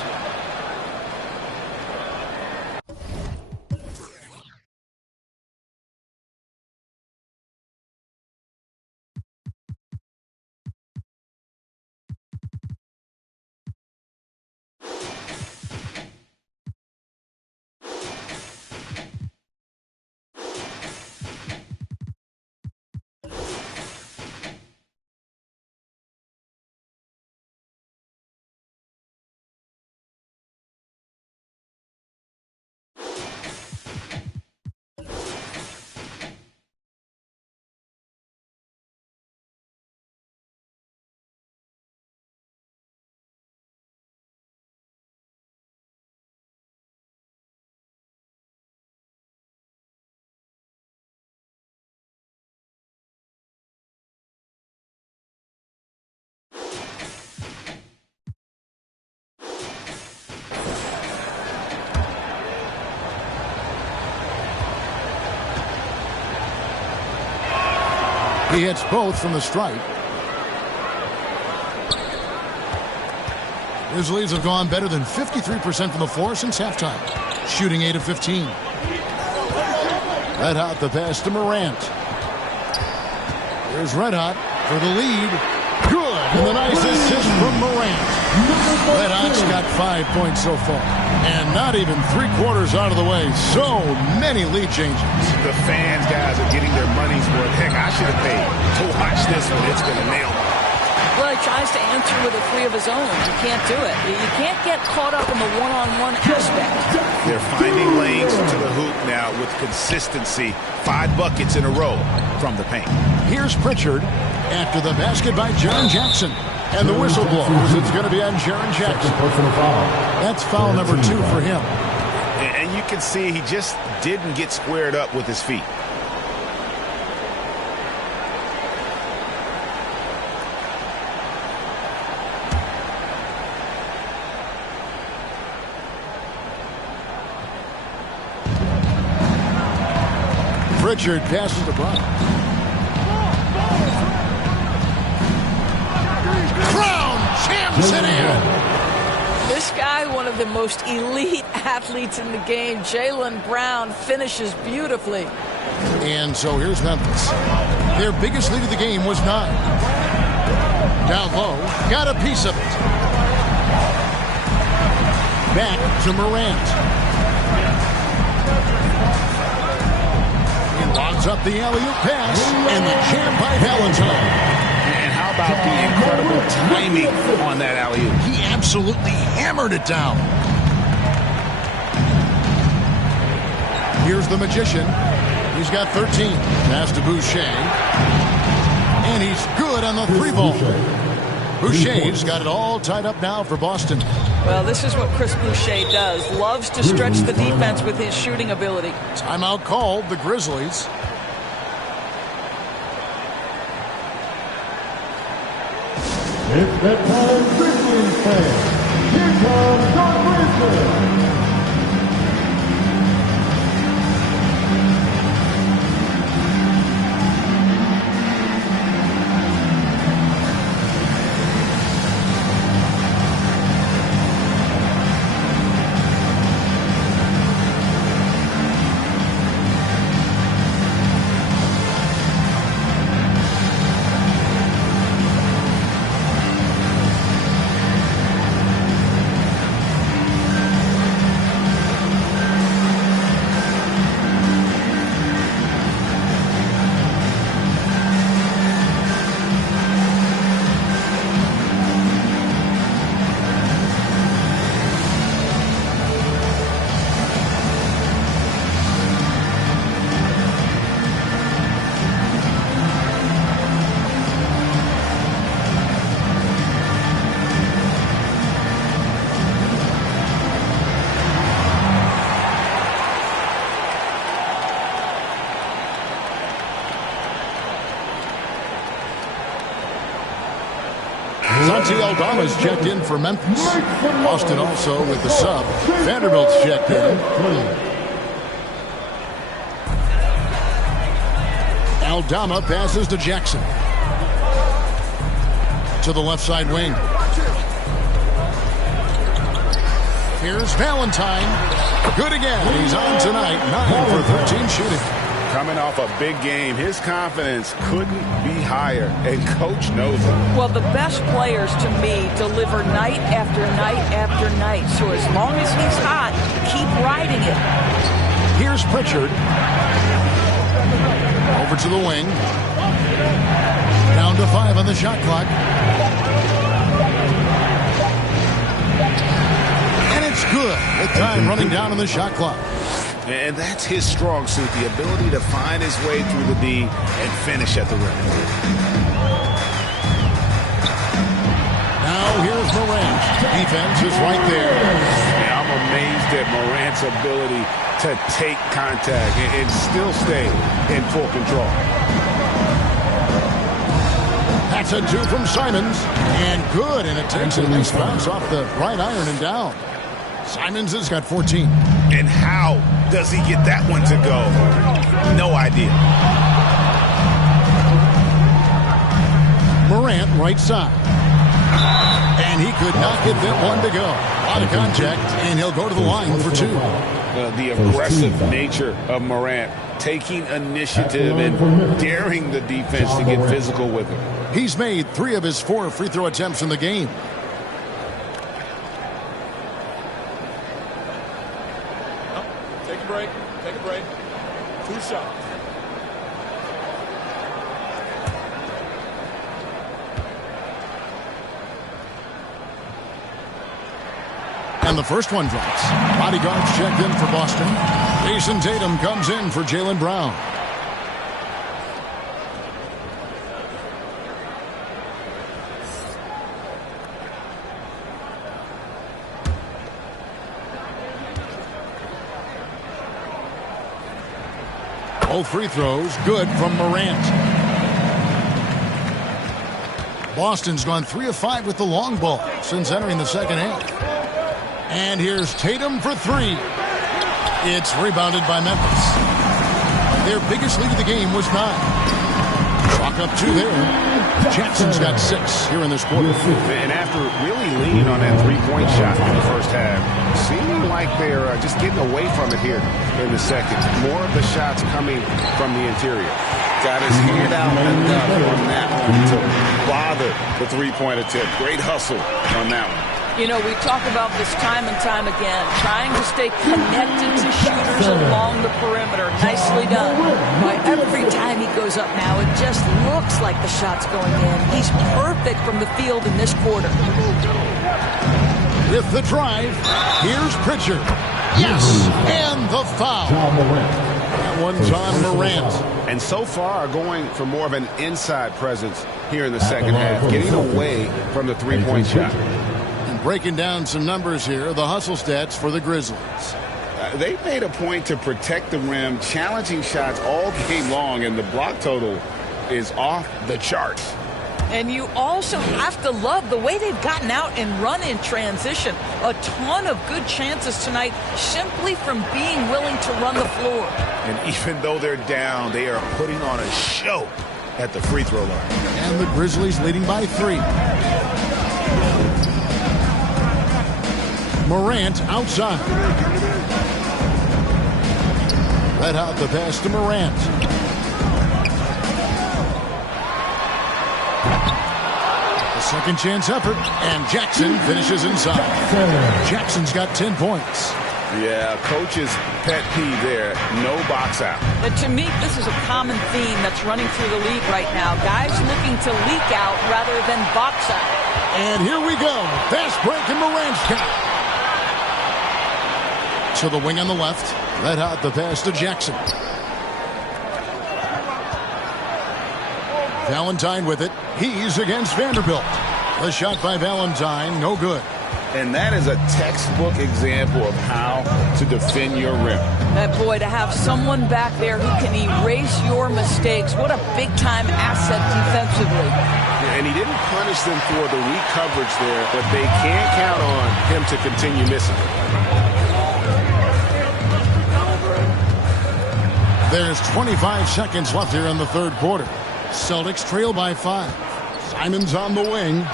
He hits both from the stripe. His leads have gone better than 53% from the floor since halftime, shooting 8 of 15. Red Hot the pass to Morant. Here's Red Hot for the lead. Good, and the nice assist from Morant. Red Hot's got 5 points so far, and not even 3/4 out of the way. So many lead changes. The fans, guys, are getting their money's worth. Heck, I should have paid to watch this one. It's going to nail it. Well, he tries to answer with a three of his own. You can't do it. You can't get caught up in the one-on-one aspect. They're finding lanes to the hoop now with consistency. 5 buckets in a row from the paint. Here's Pritchard after the basket by Jaren Jackson. And the whistle blows. It's going to be on Jaren Jackson. That's foul number 2 for him. And you can see he just didn't get squared up with his feet. Pritchard passes to Brown. Brown jams it in. This guy, one of the most elite athletes in the game, Jaylen Brown, finishes beautifully. And so here's Memphis. Their biggest lead of the game was 9. Down low, got a piece of it. Back to Morant. He lobs up the alley-oop pass, and the jam by Valentine. And how about the incredible timing on that alley-oop? He absolutely hammered it down. Here's the Magician. He's got 13. Pass to Boucher. And he's good on the three ball. Boucher's got it all tied up now for Boston. Well, this is what Chris Boucher does. Loves to stretch the defense with his shooting ability. Timeout called, the Grizzlies. It's that time, Grizzlies fans. Here comes Doug Grizzly. Santi Aldama's checked in for Memphis. Boston also with the sub. Vanderbilt's checked in. Aldama passes to Jackson. To the left side wing. Here's Valentine. Good again. He's on tonight. 9 for 13 shooting. Coming off a big game, his confidence couldn't be higher, and Coach knows it. Well, the best players, to me, deliver night after night after night. So as long as he's hot, keep riding it. Here's Pritchard. Over to the wing. Down to 5 on the shot clock. And it's good. With time running down on the shot clock. And that's his strong suit, the ability to find his way through the D and finish at the rim. Now here's Morant. Defense is right there. Yeah, I'm amazed at Morant's ability to take contact and still stay in full control. That's a 2 from Simons. And good, and it takes a nice bounce off the right iron and down. Simons has got 14. And how does he get that one to go? No idea. Morant right side. And he could not get that one to go. A lot of contact, and he'll go to the line for 2. The aggressive nature of Morant, taking initiative and daring the defense to get physical with him. He's made 3 of his 4 free throw attempts in the game. Take a break. 2 shots. And the first one drops. Bodyguards checked in for Boston. Jason Tatum comes in for Jaylen Brown. Both free throws good from Morant. Boston's gone 3 of 5 with the long ball since entering the second half. And here's Tatum for 3. It's rebounded by Memphis. Their biggest lead of the game was 9. Chalk up 2 there. Jackson's got 6 here in this quarter. And after really leaning on that three-point shot in the first half, seeming like they're just getting away from it here in the second. More of the shots coming from the interior. got his hand out enough on that one to bother the three-point attempt. Great hustle on that one. You know, we talk about this time and time again, trying to stay connected to shooters along the perimeter. Nicely done. By every time he goes up now, it just looks like the shot's going in. He's perfect from the field in this quarter. With the drive, here's Pritchard. Yes, and the foul. That one's on Morant. And so far, going for more of an inside presence here in the second half, getting away from the three-point shot. And breaking down some numbers here, the hustle stats for the Grizzlies. They made a point to protect the rim, challenging shots all game long, and the block total is off the charts. And you also have to love the way they've gotten out and run in transition. A ton of good chances tonight simply from being willing to run the floor. And even though they're down, they are putting on a show at the free throw line. And the Grizzlies leading by 3. Morant outside. Let out the pass to Morant. Second chance effort, and Jackson finishes inside. Jackson's got 10 points. Yeah, coach's pet peeve there, no box out. And to me, this is a common theme that's running through the league right now. Guys looking to leak out rather than box out. And here we go. Fast break in Morant's count. To the wing on the left. Let out the pass to Jackson. Valentine with it. He's against Vanderbilt. The shot by Valentine, no good. And that is a textbook example of how to defend your rim. That boy, to have someone back there who can erase your mistakes, what a big-time asset defensively. And he didn't punish them for the weak coverage there, but they can't count on him to continue missing. There's 25 seconds left here in the third quarter. Celtics trail by 5. Simon's on the wing.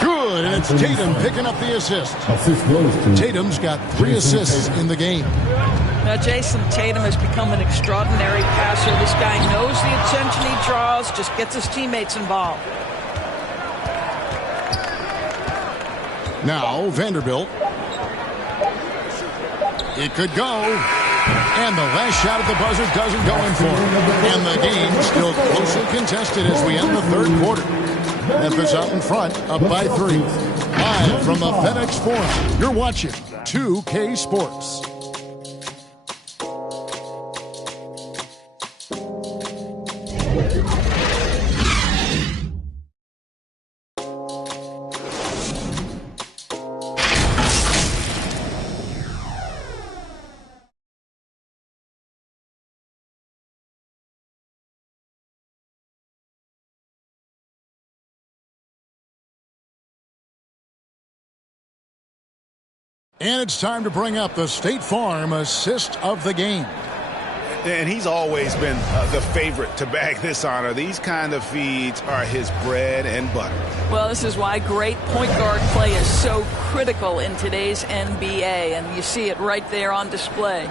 Good, and it's Tatum picking up the assist. Tatum's got 3 assists in the game. Now, Jason Tatum has become an extraordinary passer. This guy knows the attention he draws, just gets his teammates involved. Now, Vanderbilt. It could go. And the last shot at the buzzer doesn't go in for him. And the game still closely contested as we end the third quarter. Memphis out in front, up by 3. Live from the FedEx Forum, you're watching 2K Sports. And it's time to bring up the State Farm assist of the game. And he's always been the favorite to bag this honor. These kind of feeds are his bread and butter. Well, this is why great point guard play is so critical in today's NBA, and you see it right there on display.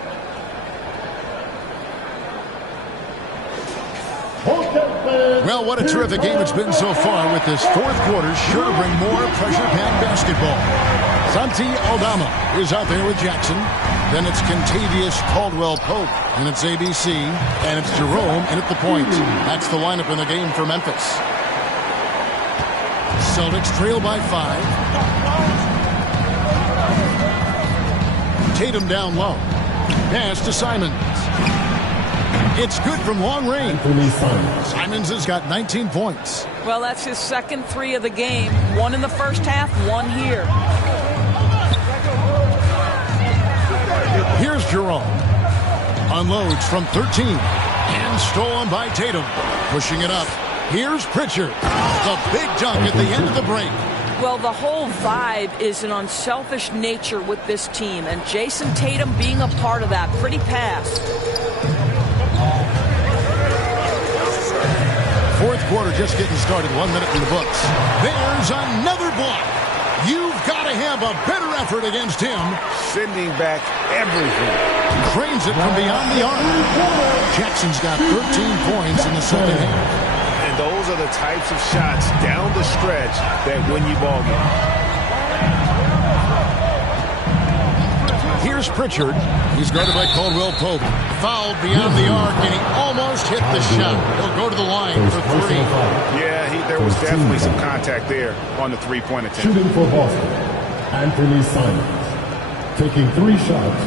Well, what a terrific game it's been so far, with this fourth quarter sure to bring more pressure-packed basketball. Santi Aldama is out there with Jackson. Then it's Contavious Caldwell-Pope. And it's ABC. And it's Jerome in at the point. That's the lineup in the game for Memphis. Celtics trail by 5. Tatum down low. Pass to Simons. It's good from long range. Simons has got 19 points. Well, that's his second 3 of the game. 1 in the first half, 1 here. Here's Jerome. Unloads from 13. And stolen by Tatum. Pushing it up. Here's Pritchard. The big dunk at the end of the break. Well, the whole vibe is an unselfish nature with this team. And Jason Tatum being a part of that. Pretty pass. Fourth quarter just getting started. 1 minute in the books. There's another block. You've got to They have a better effort against him. Sending back everything. Drains it from beyond the arc. Jackson's got 13 points in the second half. And those are the types of shots down the stretch that win you ball games. Here's Pritchard. He's guarded by Caldwell Pope. Fouled beyond the arc, and he almost hit the shot. He'll go to the line for three. Yeah, there was definitely some contact there on the three-point attempt. Shooting for Boston, Anthony Simons. Taking 3 shots.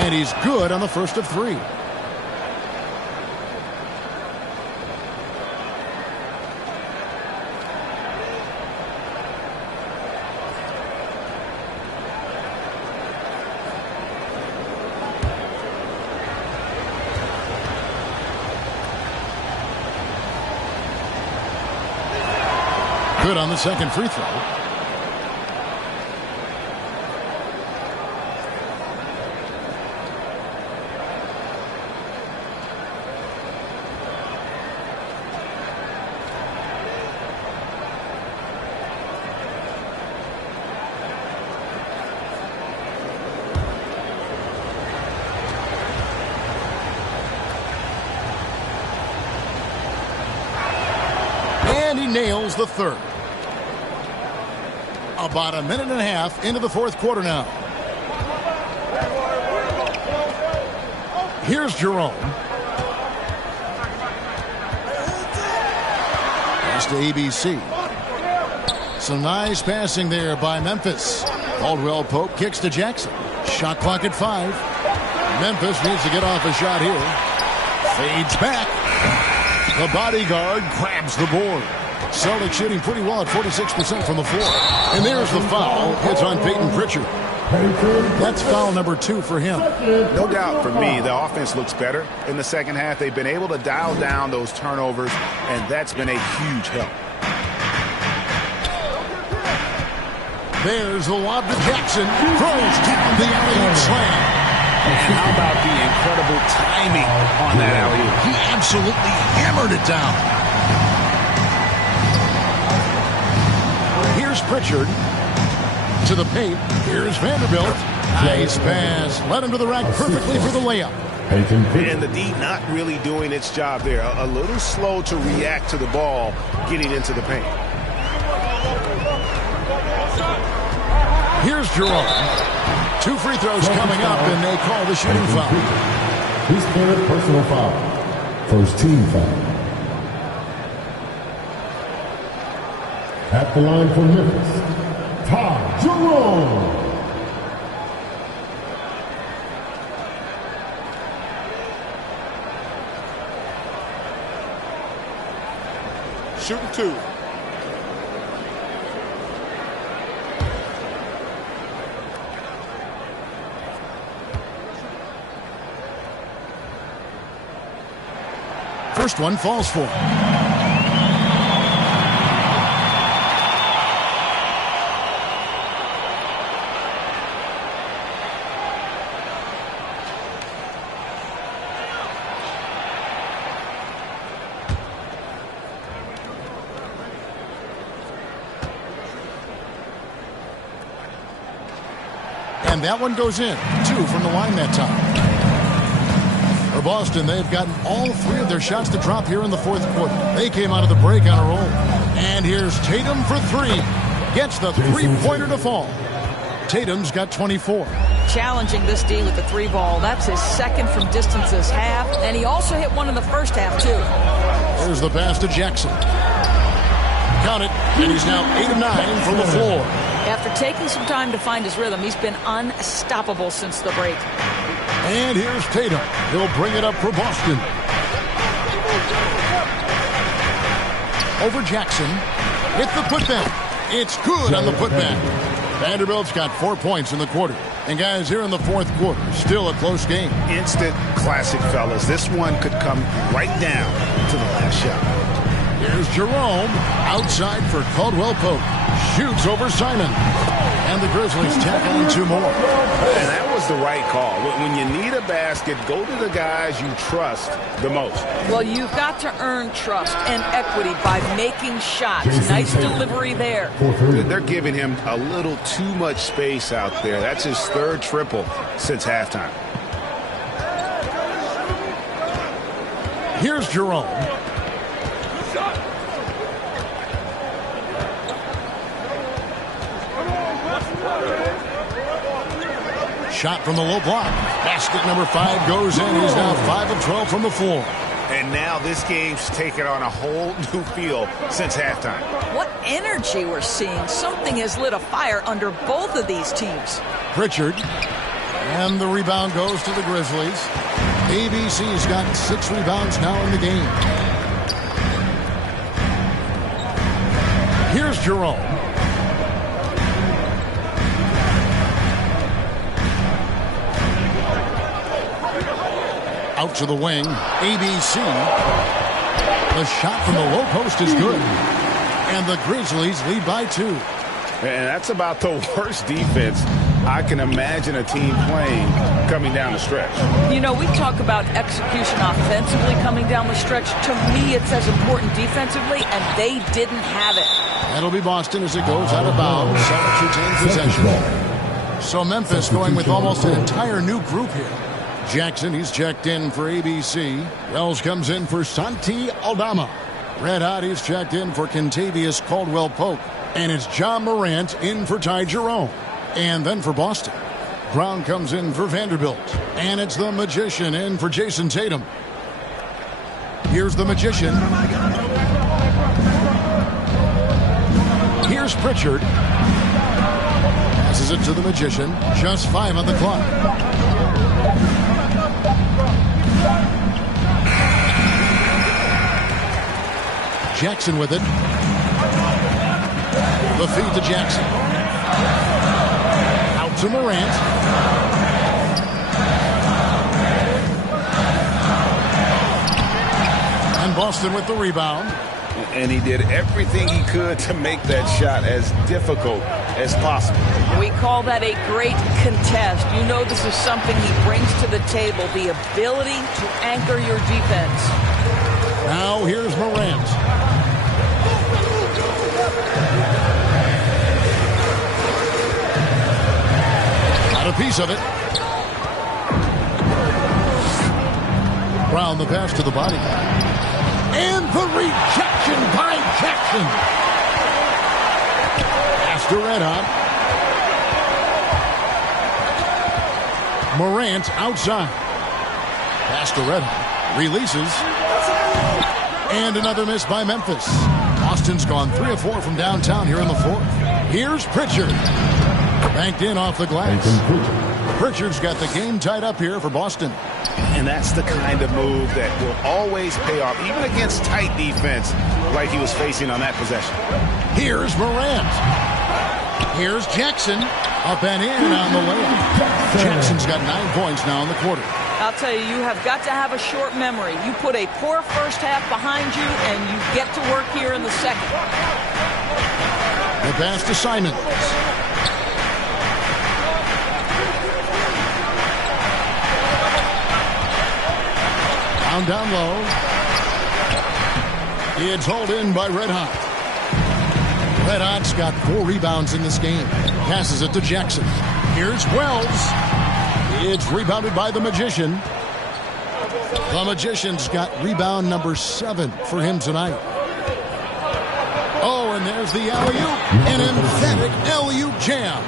And he's good on the first of 3. Good on the second free throw. And he nails the third. About a minute and a half into the fourth quarter now. Here's Jerome. Pass to ABC. Some nice passing there by Memphis. Caldwell Pope kicks to Jackson. Shot clock at 5. Memphis needs to get off a shot here. Fades back. The bodyguard grabs the board. Celtics shooting pretty well at 46% from the floor. And there's the foul. It's on Peyton Pritchard. That's foul number 2 for him. No doubt for me, the offense looks better in the second half. They've been able to dial down those turnovers, and that's been a huge help. There's the lob to Jackson. Throws down the alley-oop slam. And how about the incredible timing on that alley-oop? He absolutely hammered it down. Here's Pritchard to the paint. Here's Vanderbilt. Nice pass. Led him to the rack perfectly for the layup. And the D not really doing its job there. A little slow to react to the ball getting into the paint. Here's Jerome. 2 free throws coming up, and they call the shooting foul. His third personal foul. First team foul. At the line for Memphis, Ty Jerome. Shooting 2. First one falls for him. And that one goes in. 2 from the line that time. For Boston, they've gotten all 3 of their shots to drop here in the fourth quarter. They came out of the break on a roll. And here's Tatum for 3. Gets the three-pointer to fall. Tatum's got 24. Challenging this D with the 3-ball. That's his second from distance this half. And he also hit one in the first half, too. There's the pass to Jackson. Count it. And he's now 8 of 9 from the floor. After taking some time to find his rhythm, he's been unstoppable since the break. And here's Tatum. He'll bring it up for Boston. Over Jackson. With the putback. It's good on the putback. Vanderbilt's got 4 points in the quarter. And guys, here in the fourth quarter, still a close game. Instant classic, fellas. This one could come right down to the last shot. Here's Jerome. Outside for Caldwell Pope. Shoots over Simon. And the Grizzlies tack on 2 more. And that was the right call. When you need a basket, go to the guys you trust the most. Well, you've got to earn trust and equity by making shots. Nice delivery there. They're giving him a little too much space out there. That's his 3rd triple since halftime. Here's Jerome. Shot from the low block. Basket number 5 goes in. He's now 5 of 12 from the floor. And now this game's taken on a whole new feel since halftime. What energy we're seeing. Something has lit a fire under both of these teams. Pritchard. And the rebound goes to the Grizzlies. ABC's got 6 rebounds now in the game. Here's Jerome. Out to the wing. ABC. The shot from the low post is good. And the Grizzlies lead by 2. And that's about the worst defense I can imagine a team playing coming down the stretch. You know, we talk about execution offensively coming down the stretch. To me, it's as important defensively, and they didn't have it. That'll be Boston as it goes out of bounds. 7-10 possession. So Memphis going with almost an entire new group here. Jackson, he's checked in for ABC. Wells comes in for Santi Aldama. Red Hot, he's checked in for Kentavious Caldwell-Pope. And it's John Morant in for Ty Jerome. And then for Boston, Brown comes in for Vanderbilt. And it's the Magician in for Jason Tatum. Here's the Magician. Here's Pritchard. Passes it to the Magician. Just 5 on the clock. Jackson with it. The feed to Jackson. Out to Morant. And Boston with the rebound. And he did everything he could to make that shot as difficult as possible. We call that a great contest. You know this is something he brings to the table, the ability to anchor your defense. Now here's Morant. Got a piece of it. Brown the pass to the body. And the rejection by Jackson. Pass to Red Hot. Morant outside. Pass to Red Hot. Releases. And another miss by Memphis. Boston's gone 3 of 4 from downtown here in the 4th. Here's Pritchard. Banked in off the glass. Pritchard's got the game tied up here for Boston. And that's the kind of move that will always pay off, even against tight defense like he was facing on that possession. Here's Morant. Here's Jackson. Up and in on the layup. Jackson's got 9 points now in the quarter. I'll tell you, you have got to have a short memory. You put a poor first half behind you, and you get to work here in the second. The pass to Simons. Down low. It's hauled in by Red Hot. Red Hot's got 4 rebounds in this game. Passes it to Jackson. Here's Wells. It's rebounded by the Magician. The Magician's got rebound number 7 for him tonight. Oh, and there's the alley-oop. An emphatic alley-oop jam.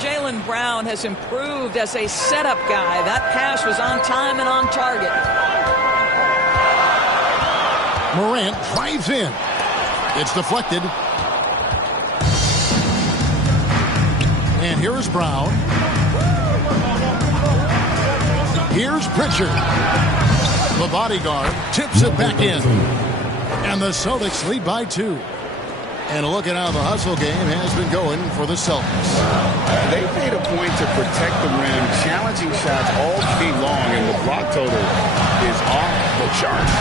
Jaylen Brown has improved as a setup guy. That pass was on time and on target. Morant drives in. It's deflected. And here is Brown. Here's Pritchard. The bodyguard tips it back in. And the Celtics lead by 2. And look at how the hustle game has been going for the Celtics. They made a point to protect the rim, challenging shots all game long, and the block total is off the charts.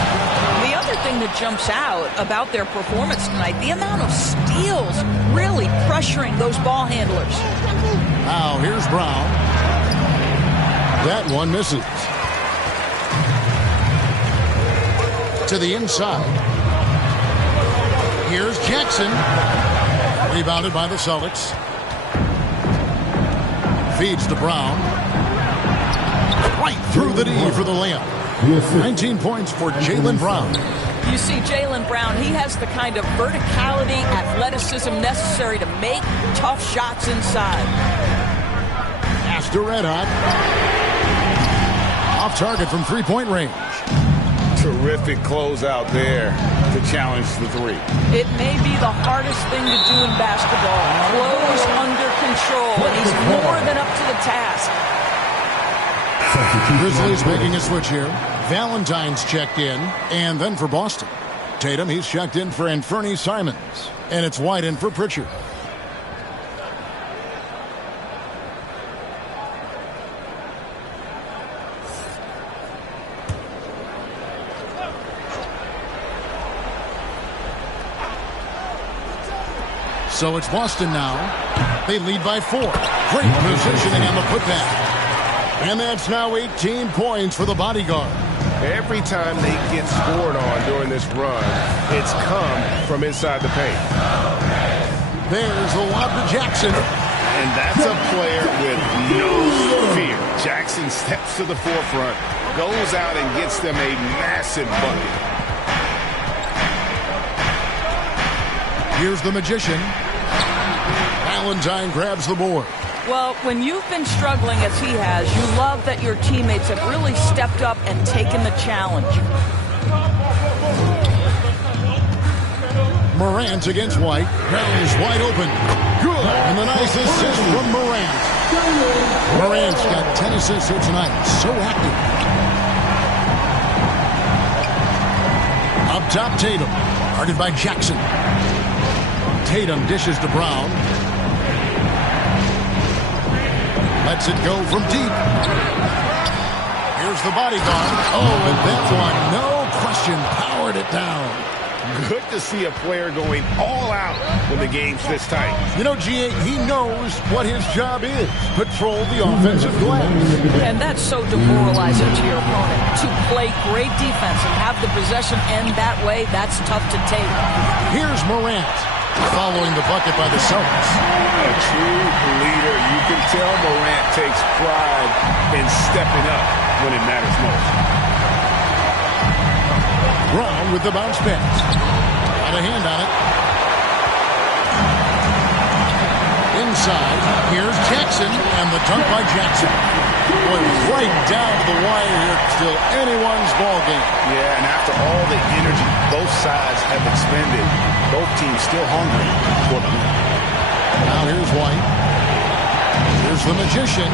The other other thing that jumps out about their performance tonight, the amount of steals really pressuring those ball handlers. Now here's Brown. That one misses. To the inside. Here's Jackson. Rebounded by the Celtics. Feeds to Brown. Right through the D for the layup. 19 points for Jaylen Brown. You see Jaylen Brown, he has the kind of verticality, athleticism necessary to make tough shots inside. Pass to Red Hot. Off target from three-point range. Terrific closeout there to challenge the three. It may be the hardest thing to do in basketball. Close under control, and he's more than up to the task. Grizzlies making a switch here. Valentine's checked in, and then for Boston. Tatum, he's checked in for Anthony Simons, and it's White in for Pritchard. So it's Boston now. They lead by 4. Great positioning on the putback. And that's now 18 points for the bodyguard. Every time they get scored on during this run, it's come from inside the paint. There's the lob to Jackson. And that's a player with no fear. Jackson steps to the forefront, goes out and gets them a massive bucket. Here's the magician. Valentine grabs the board. Well, when you've been struggling as he has, you love that your teammates have really stepped up and taken the challenge. Morant against White. Brown is wide open. Good. And the nice assist from Morant. Morant's got 10 assists here tonight. So active. Up top, Tatum. Guarded by Jackson. Tatum dishes to Brown. Lets it go from deep. Here's the bodyguard. Oh, and that one, no question, powered it down. Good to see a player going all out when the game's this tight. You know, G.A., he knows what his job is. Patrol the offensive glass. And that's so demoralizing to your opponent. To play great defense and have the possession end that way, that's tough to take. Here's Morant. Following the bucket by the Celtics. A true leader. You can tell Morant takes pride in stepping up when it matters most. Brown with the bounce pass. Got a hand on it. Inside. Here's Jackson and the dunk by Jackson. Boy, right down to the wire here. Still anyone's ball game. Yeah, and after all the energy both sides have expended, both teams still hungry for the win. Now here's White. Here's the magician.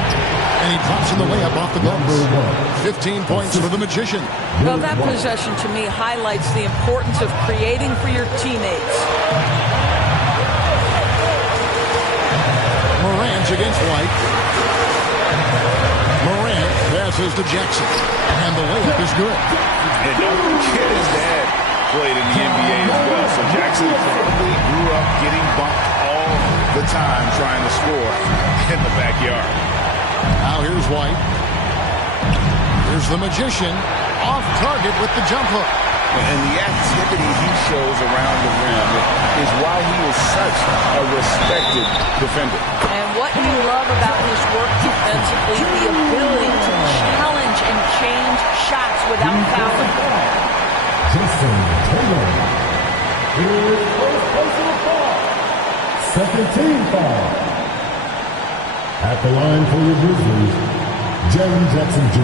And he drops in the layup off the glass. 15 points for the magician. Well, that possession to me highlights the importance of creating for your teammates. Morant against White. Morant passes to Jackson. And the layup is good. And don't forget his dad played in the NBA as well. So Jackson probably grew up getting bumped all the time trying to score in the backyard. Now here's White. Here's the magician. Off target with the jump hook. And the activity he shows around the rim is why he is such a respected defender. And what you love about his work defensively, the ability to challenge and change shots without fouling. Jason Tatum. His first personal foul. Second team foul. At the line for the Grizzlies, Jaren Jackson Jr.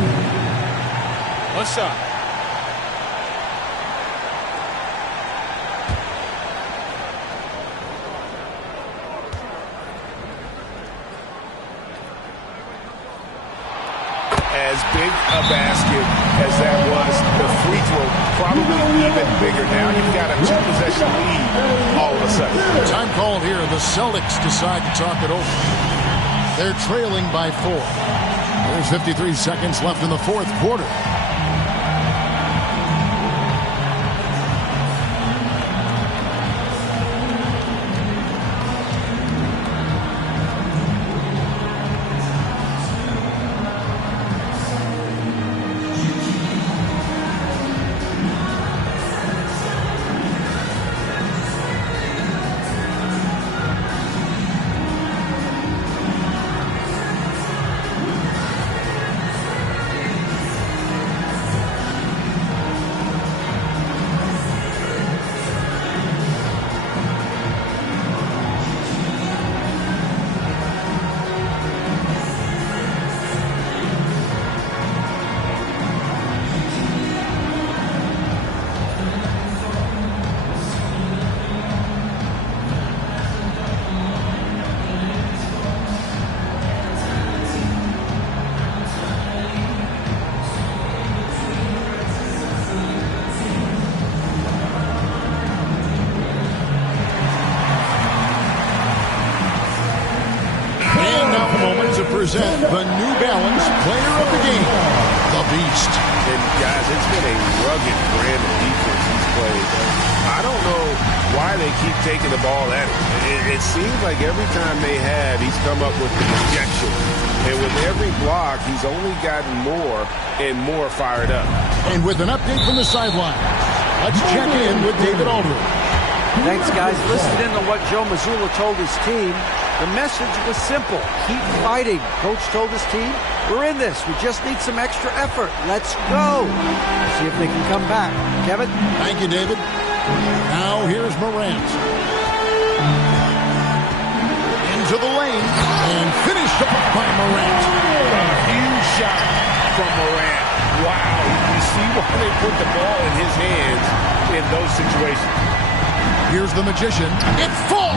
One shot. As big a basket as that was, the free throw probably even bigger. Now you've got a 2-possession lead all of a sudden. Time called here. The Celtics decide to talk it over. They're trailing by 4. There's 53 seconds left in the fourth quarter. present the New Balance Player of the Game, the Beast. And guys, it's been a rugged brand of defense he's played. I don't know why they keep taking the ball at him. It seems like every time they have, he's come up with the projection. And with every block, he's only gotten more and more fired up. And with an update from the sideline, let's check in with David Aldridge. Thanks, guys. Listening to what Joe Mazzulla told his team, the message was simple. Keep fighting. Coach told his team, we're in this. We just need some extra effort. Let's go. See if they can come back. Kevin? Thank you, David. Now here's Morant. Into the lane and finished off by Morant. A huge shot from Morant. Wow. You see why they put the ball in his hands in those situations. Here's the Magician. It falls.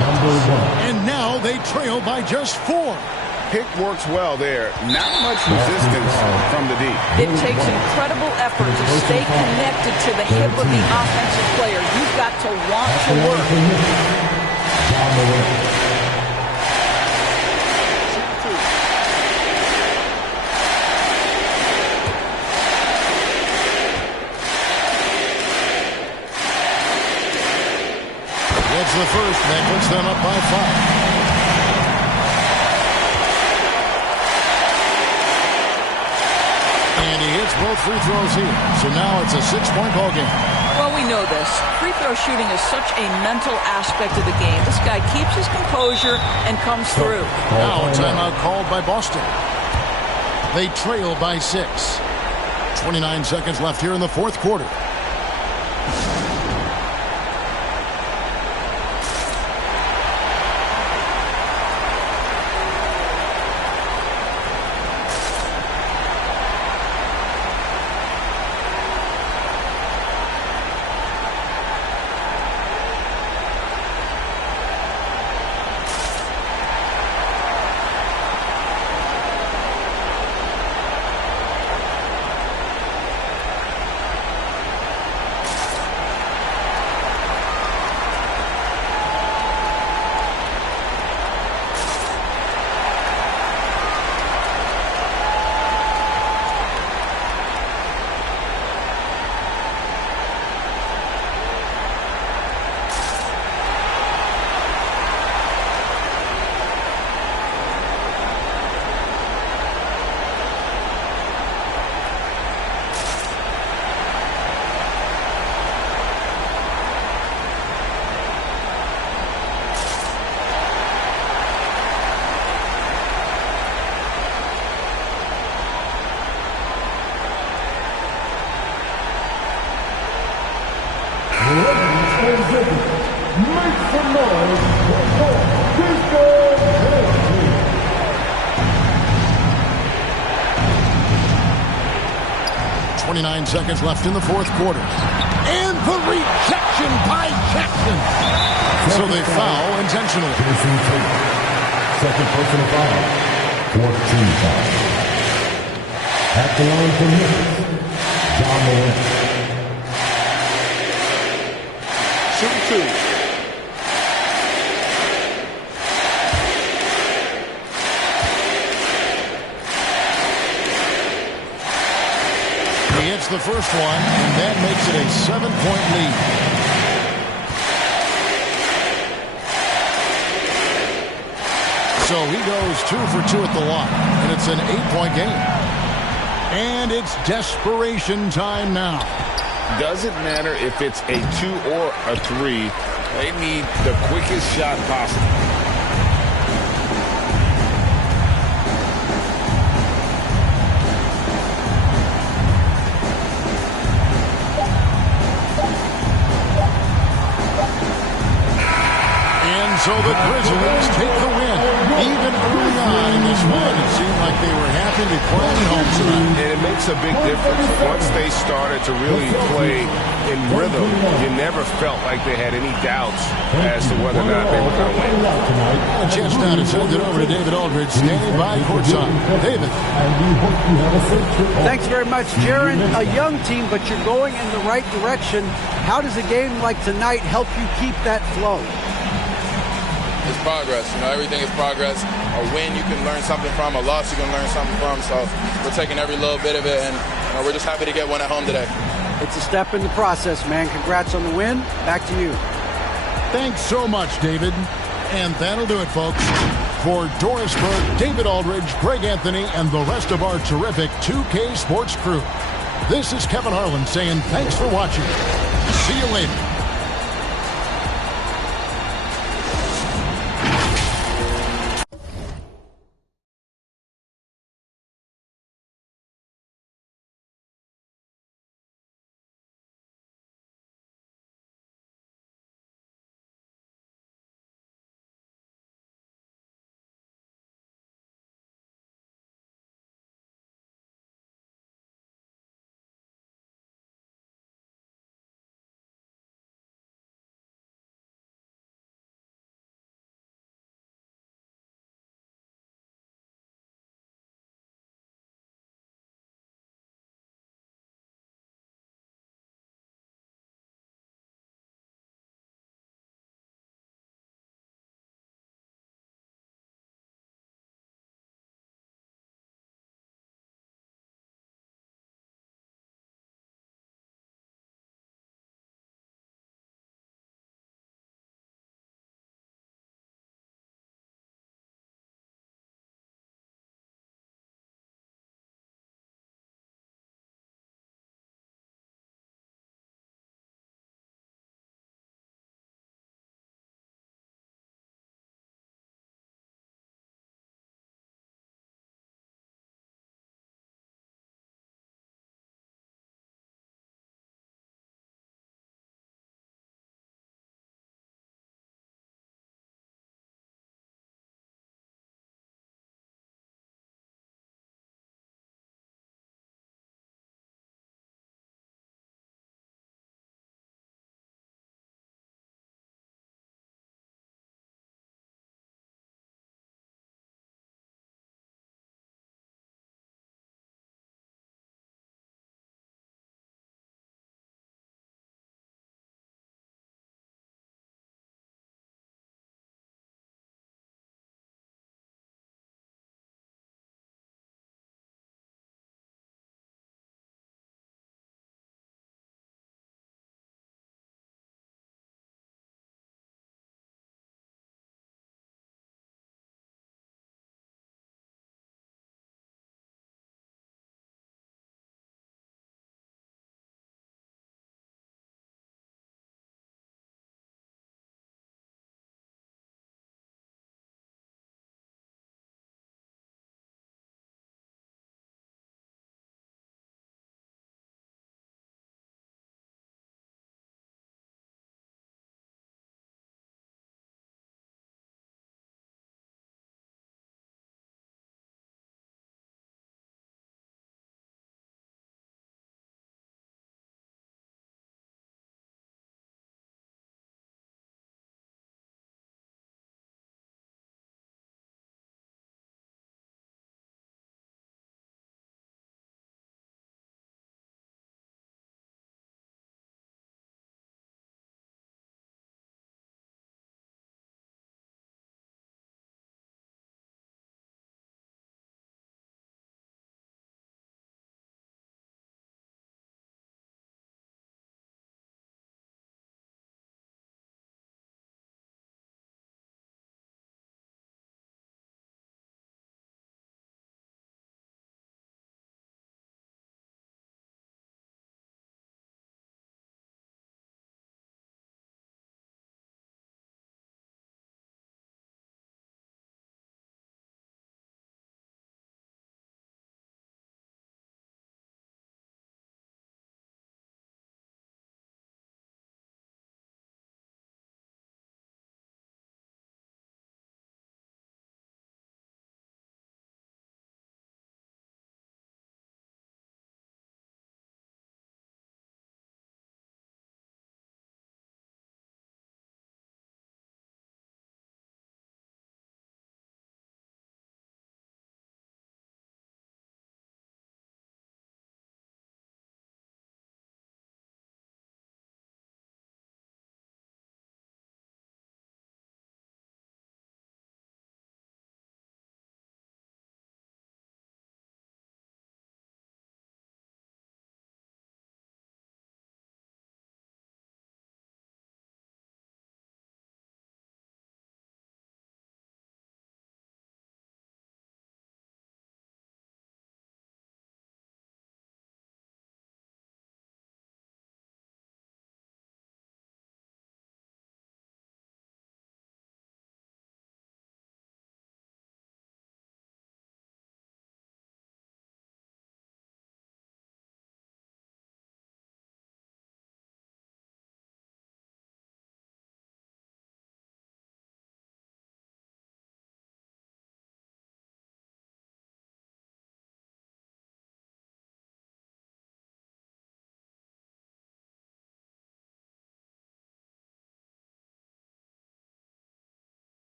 And now they trail by just 4. Pick works well there. Not much resistance from the D. It takes incredible effort to stay connected to the hip of the offensive player. You've got to want to work. That's the first. That puts them up by 5. And he hits both free throws here. So now it's a 6-point ball game. Well, we know this. Free throw shooting is such a mental aspect of the game. This guy keeps his composure and comes through. Now a timeout called by Boston. They trail by 6. 29 seconds left here in the fourth quarter. Make some noise for Disco Energy. 29 seconds left in the fourth quarter. And the rejection by Jackson. So they foul intentionally. Second personal foul. 14 foul. At the line for Memphis, John Morant. Shoot 2. He hits the first one, and that makes it a 7-point lead. So he goes 2 for 2 at the line, and it's an 8-point game. And it's desperation time now. Doesn't matter if it's a 2 or a 3. They need the quickest shot possible. And so the Grizzlies take the win. Even early on in this one, it seemed like they were happy to be playing at home tonight. And it makes a big difference. Once they started to really play in rhythm, you never felt like they had any doubts as to whether or not they were going to win. A chance now to send it over to David Aldridge, standing by courtside. David. Thanks very much, Jaron. A young team, but you're going in the right direction. How does a game like tonight help you keep that flow? it's progress. You know, everything is progress. A win you can learn something from, a loss you can learn something from. So we're taking every little bit of it, and we're just happy to get one at home today. It's a step in the process, man. Congrats on the win. Back to you. Thanks so much, David. And that'll do it, folks. For Doris Burke, David Aldridge, Greg Anthony, and the rest of our terrific 2K Sports crew, this is Kevin Harlan saying thanks for watching. See you later.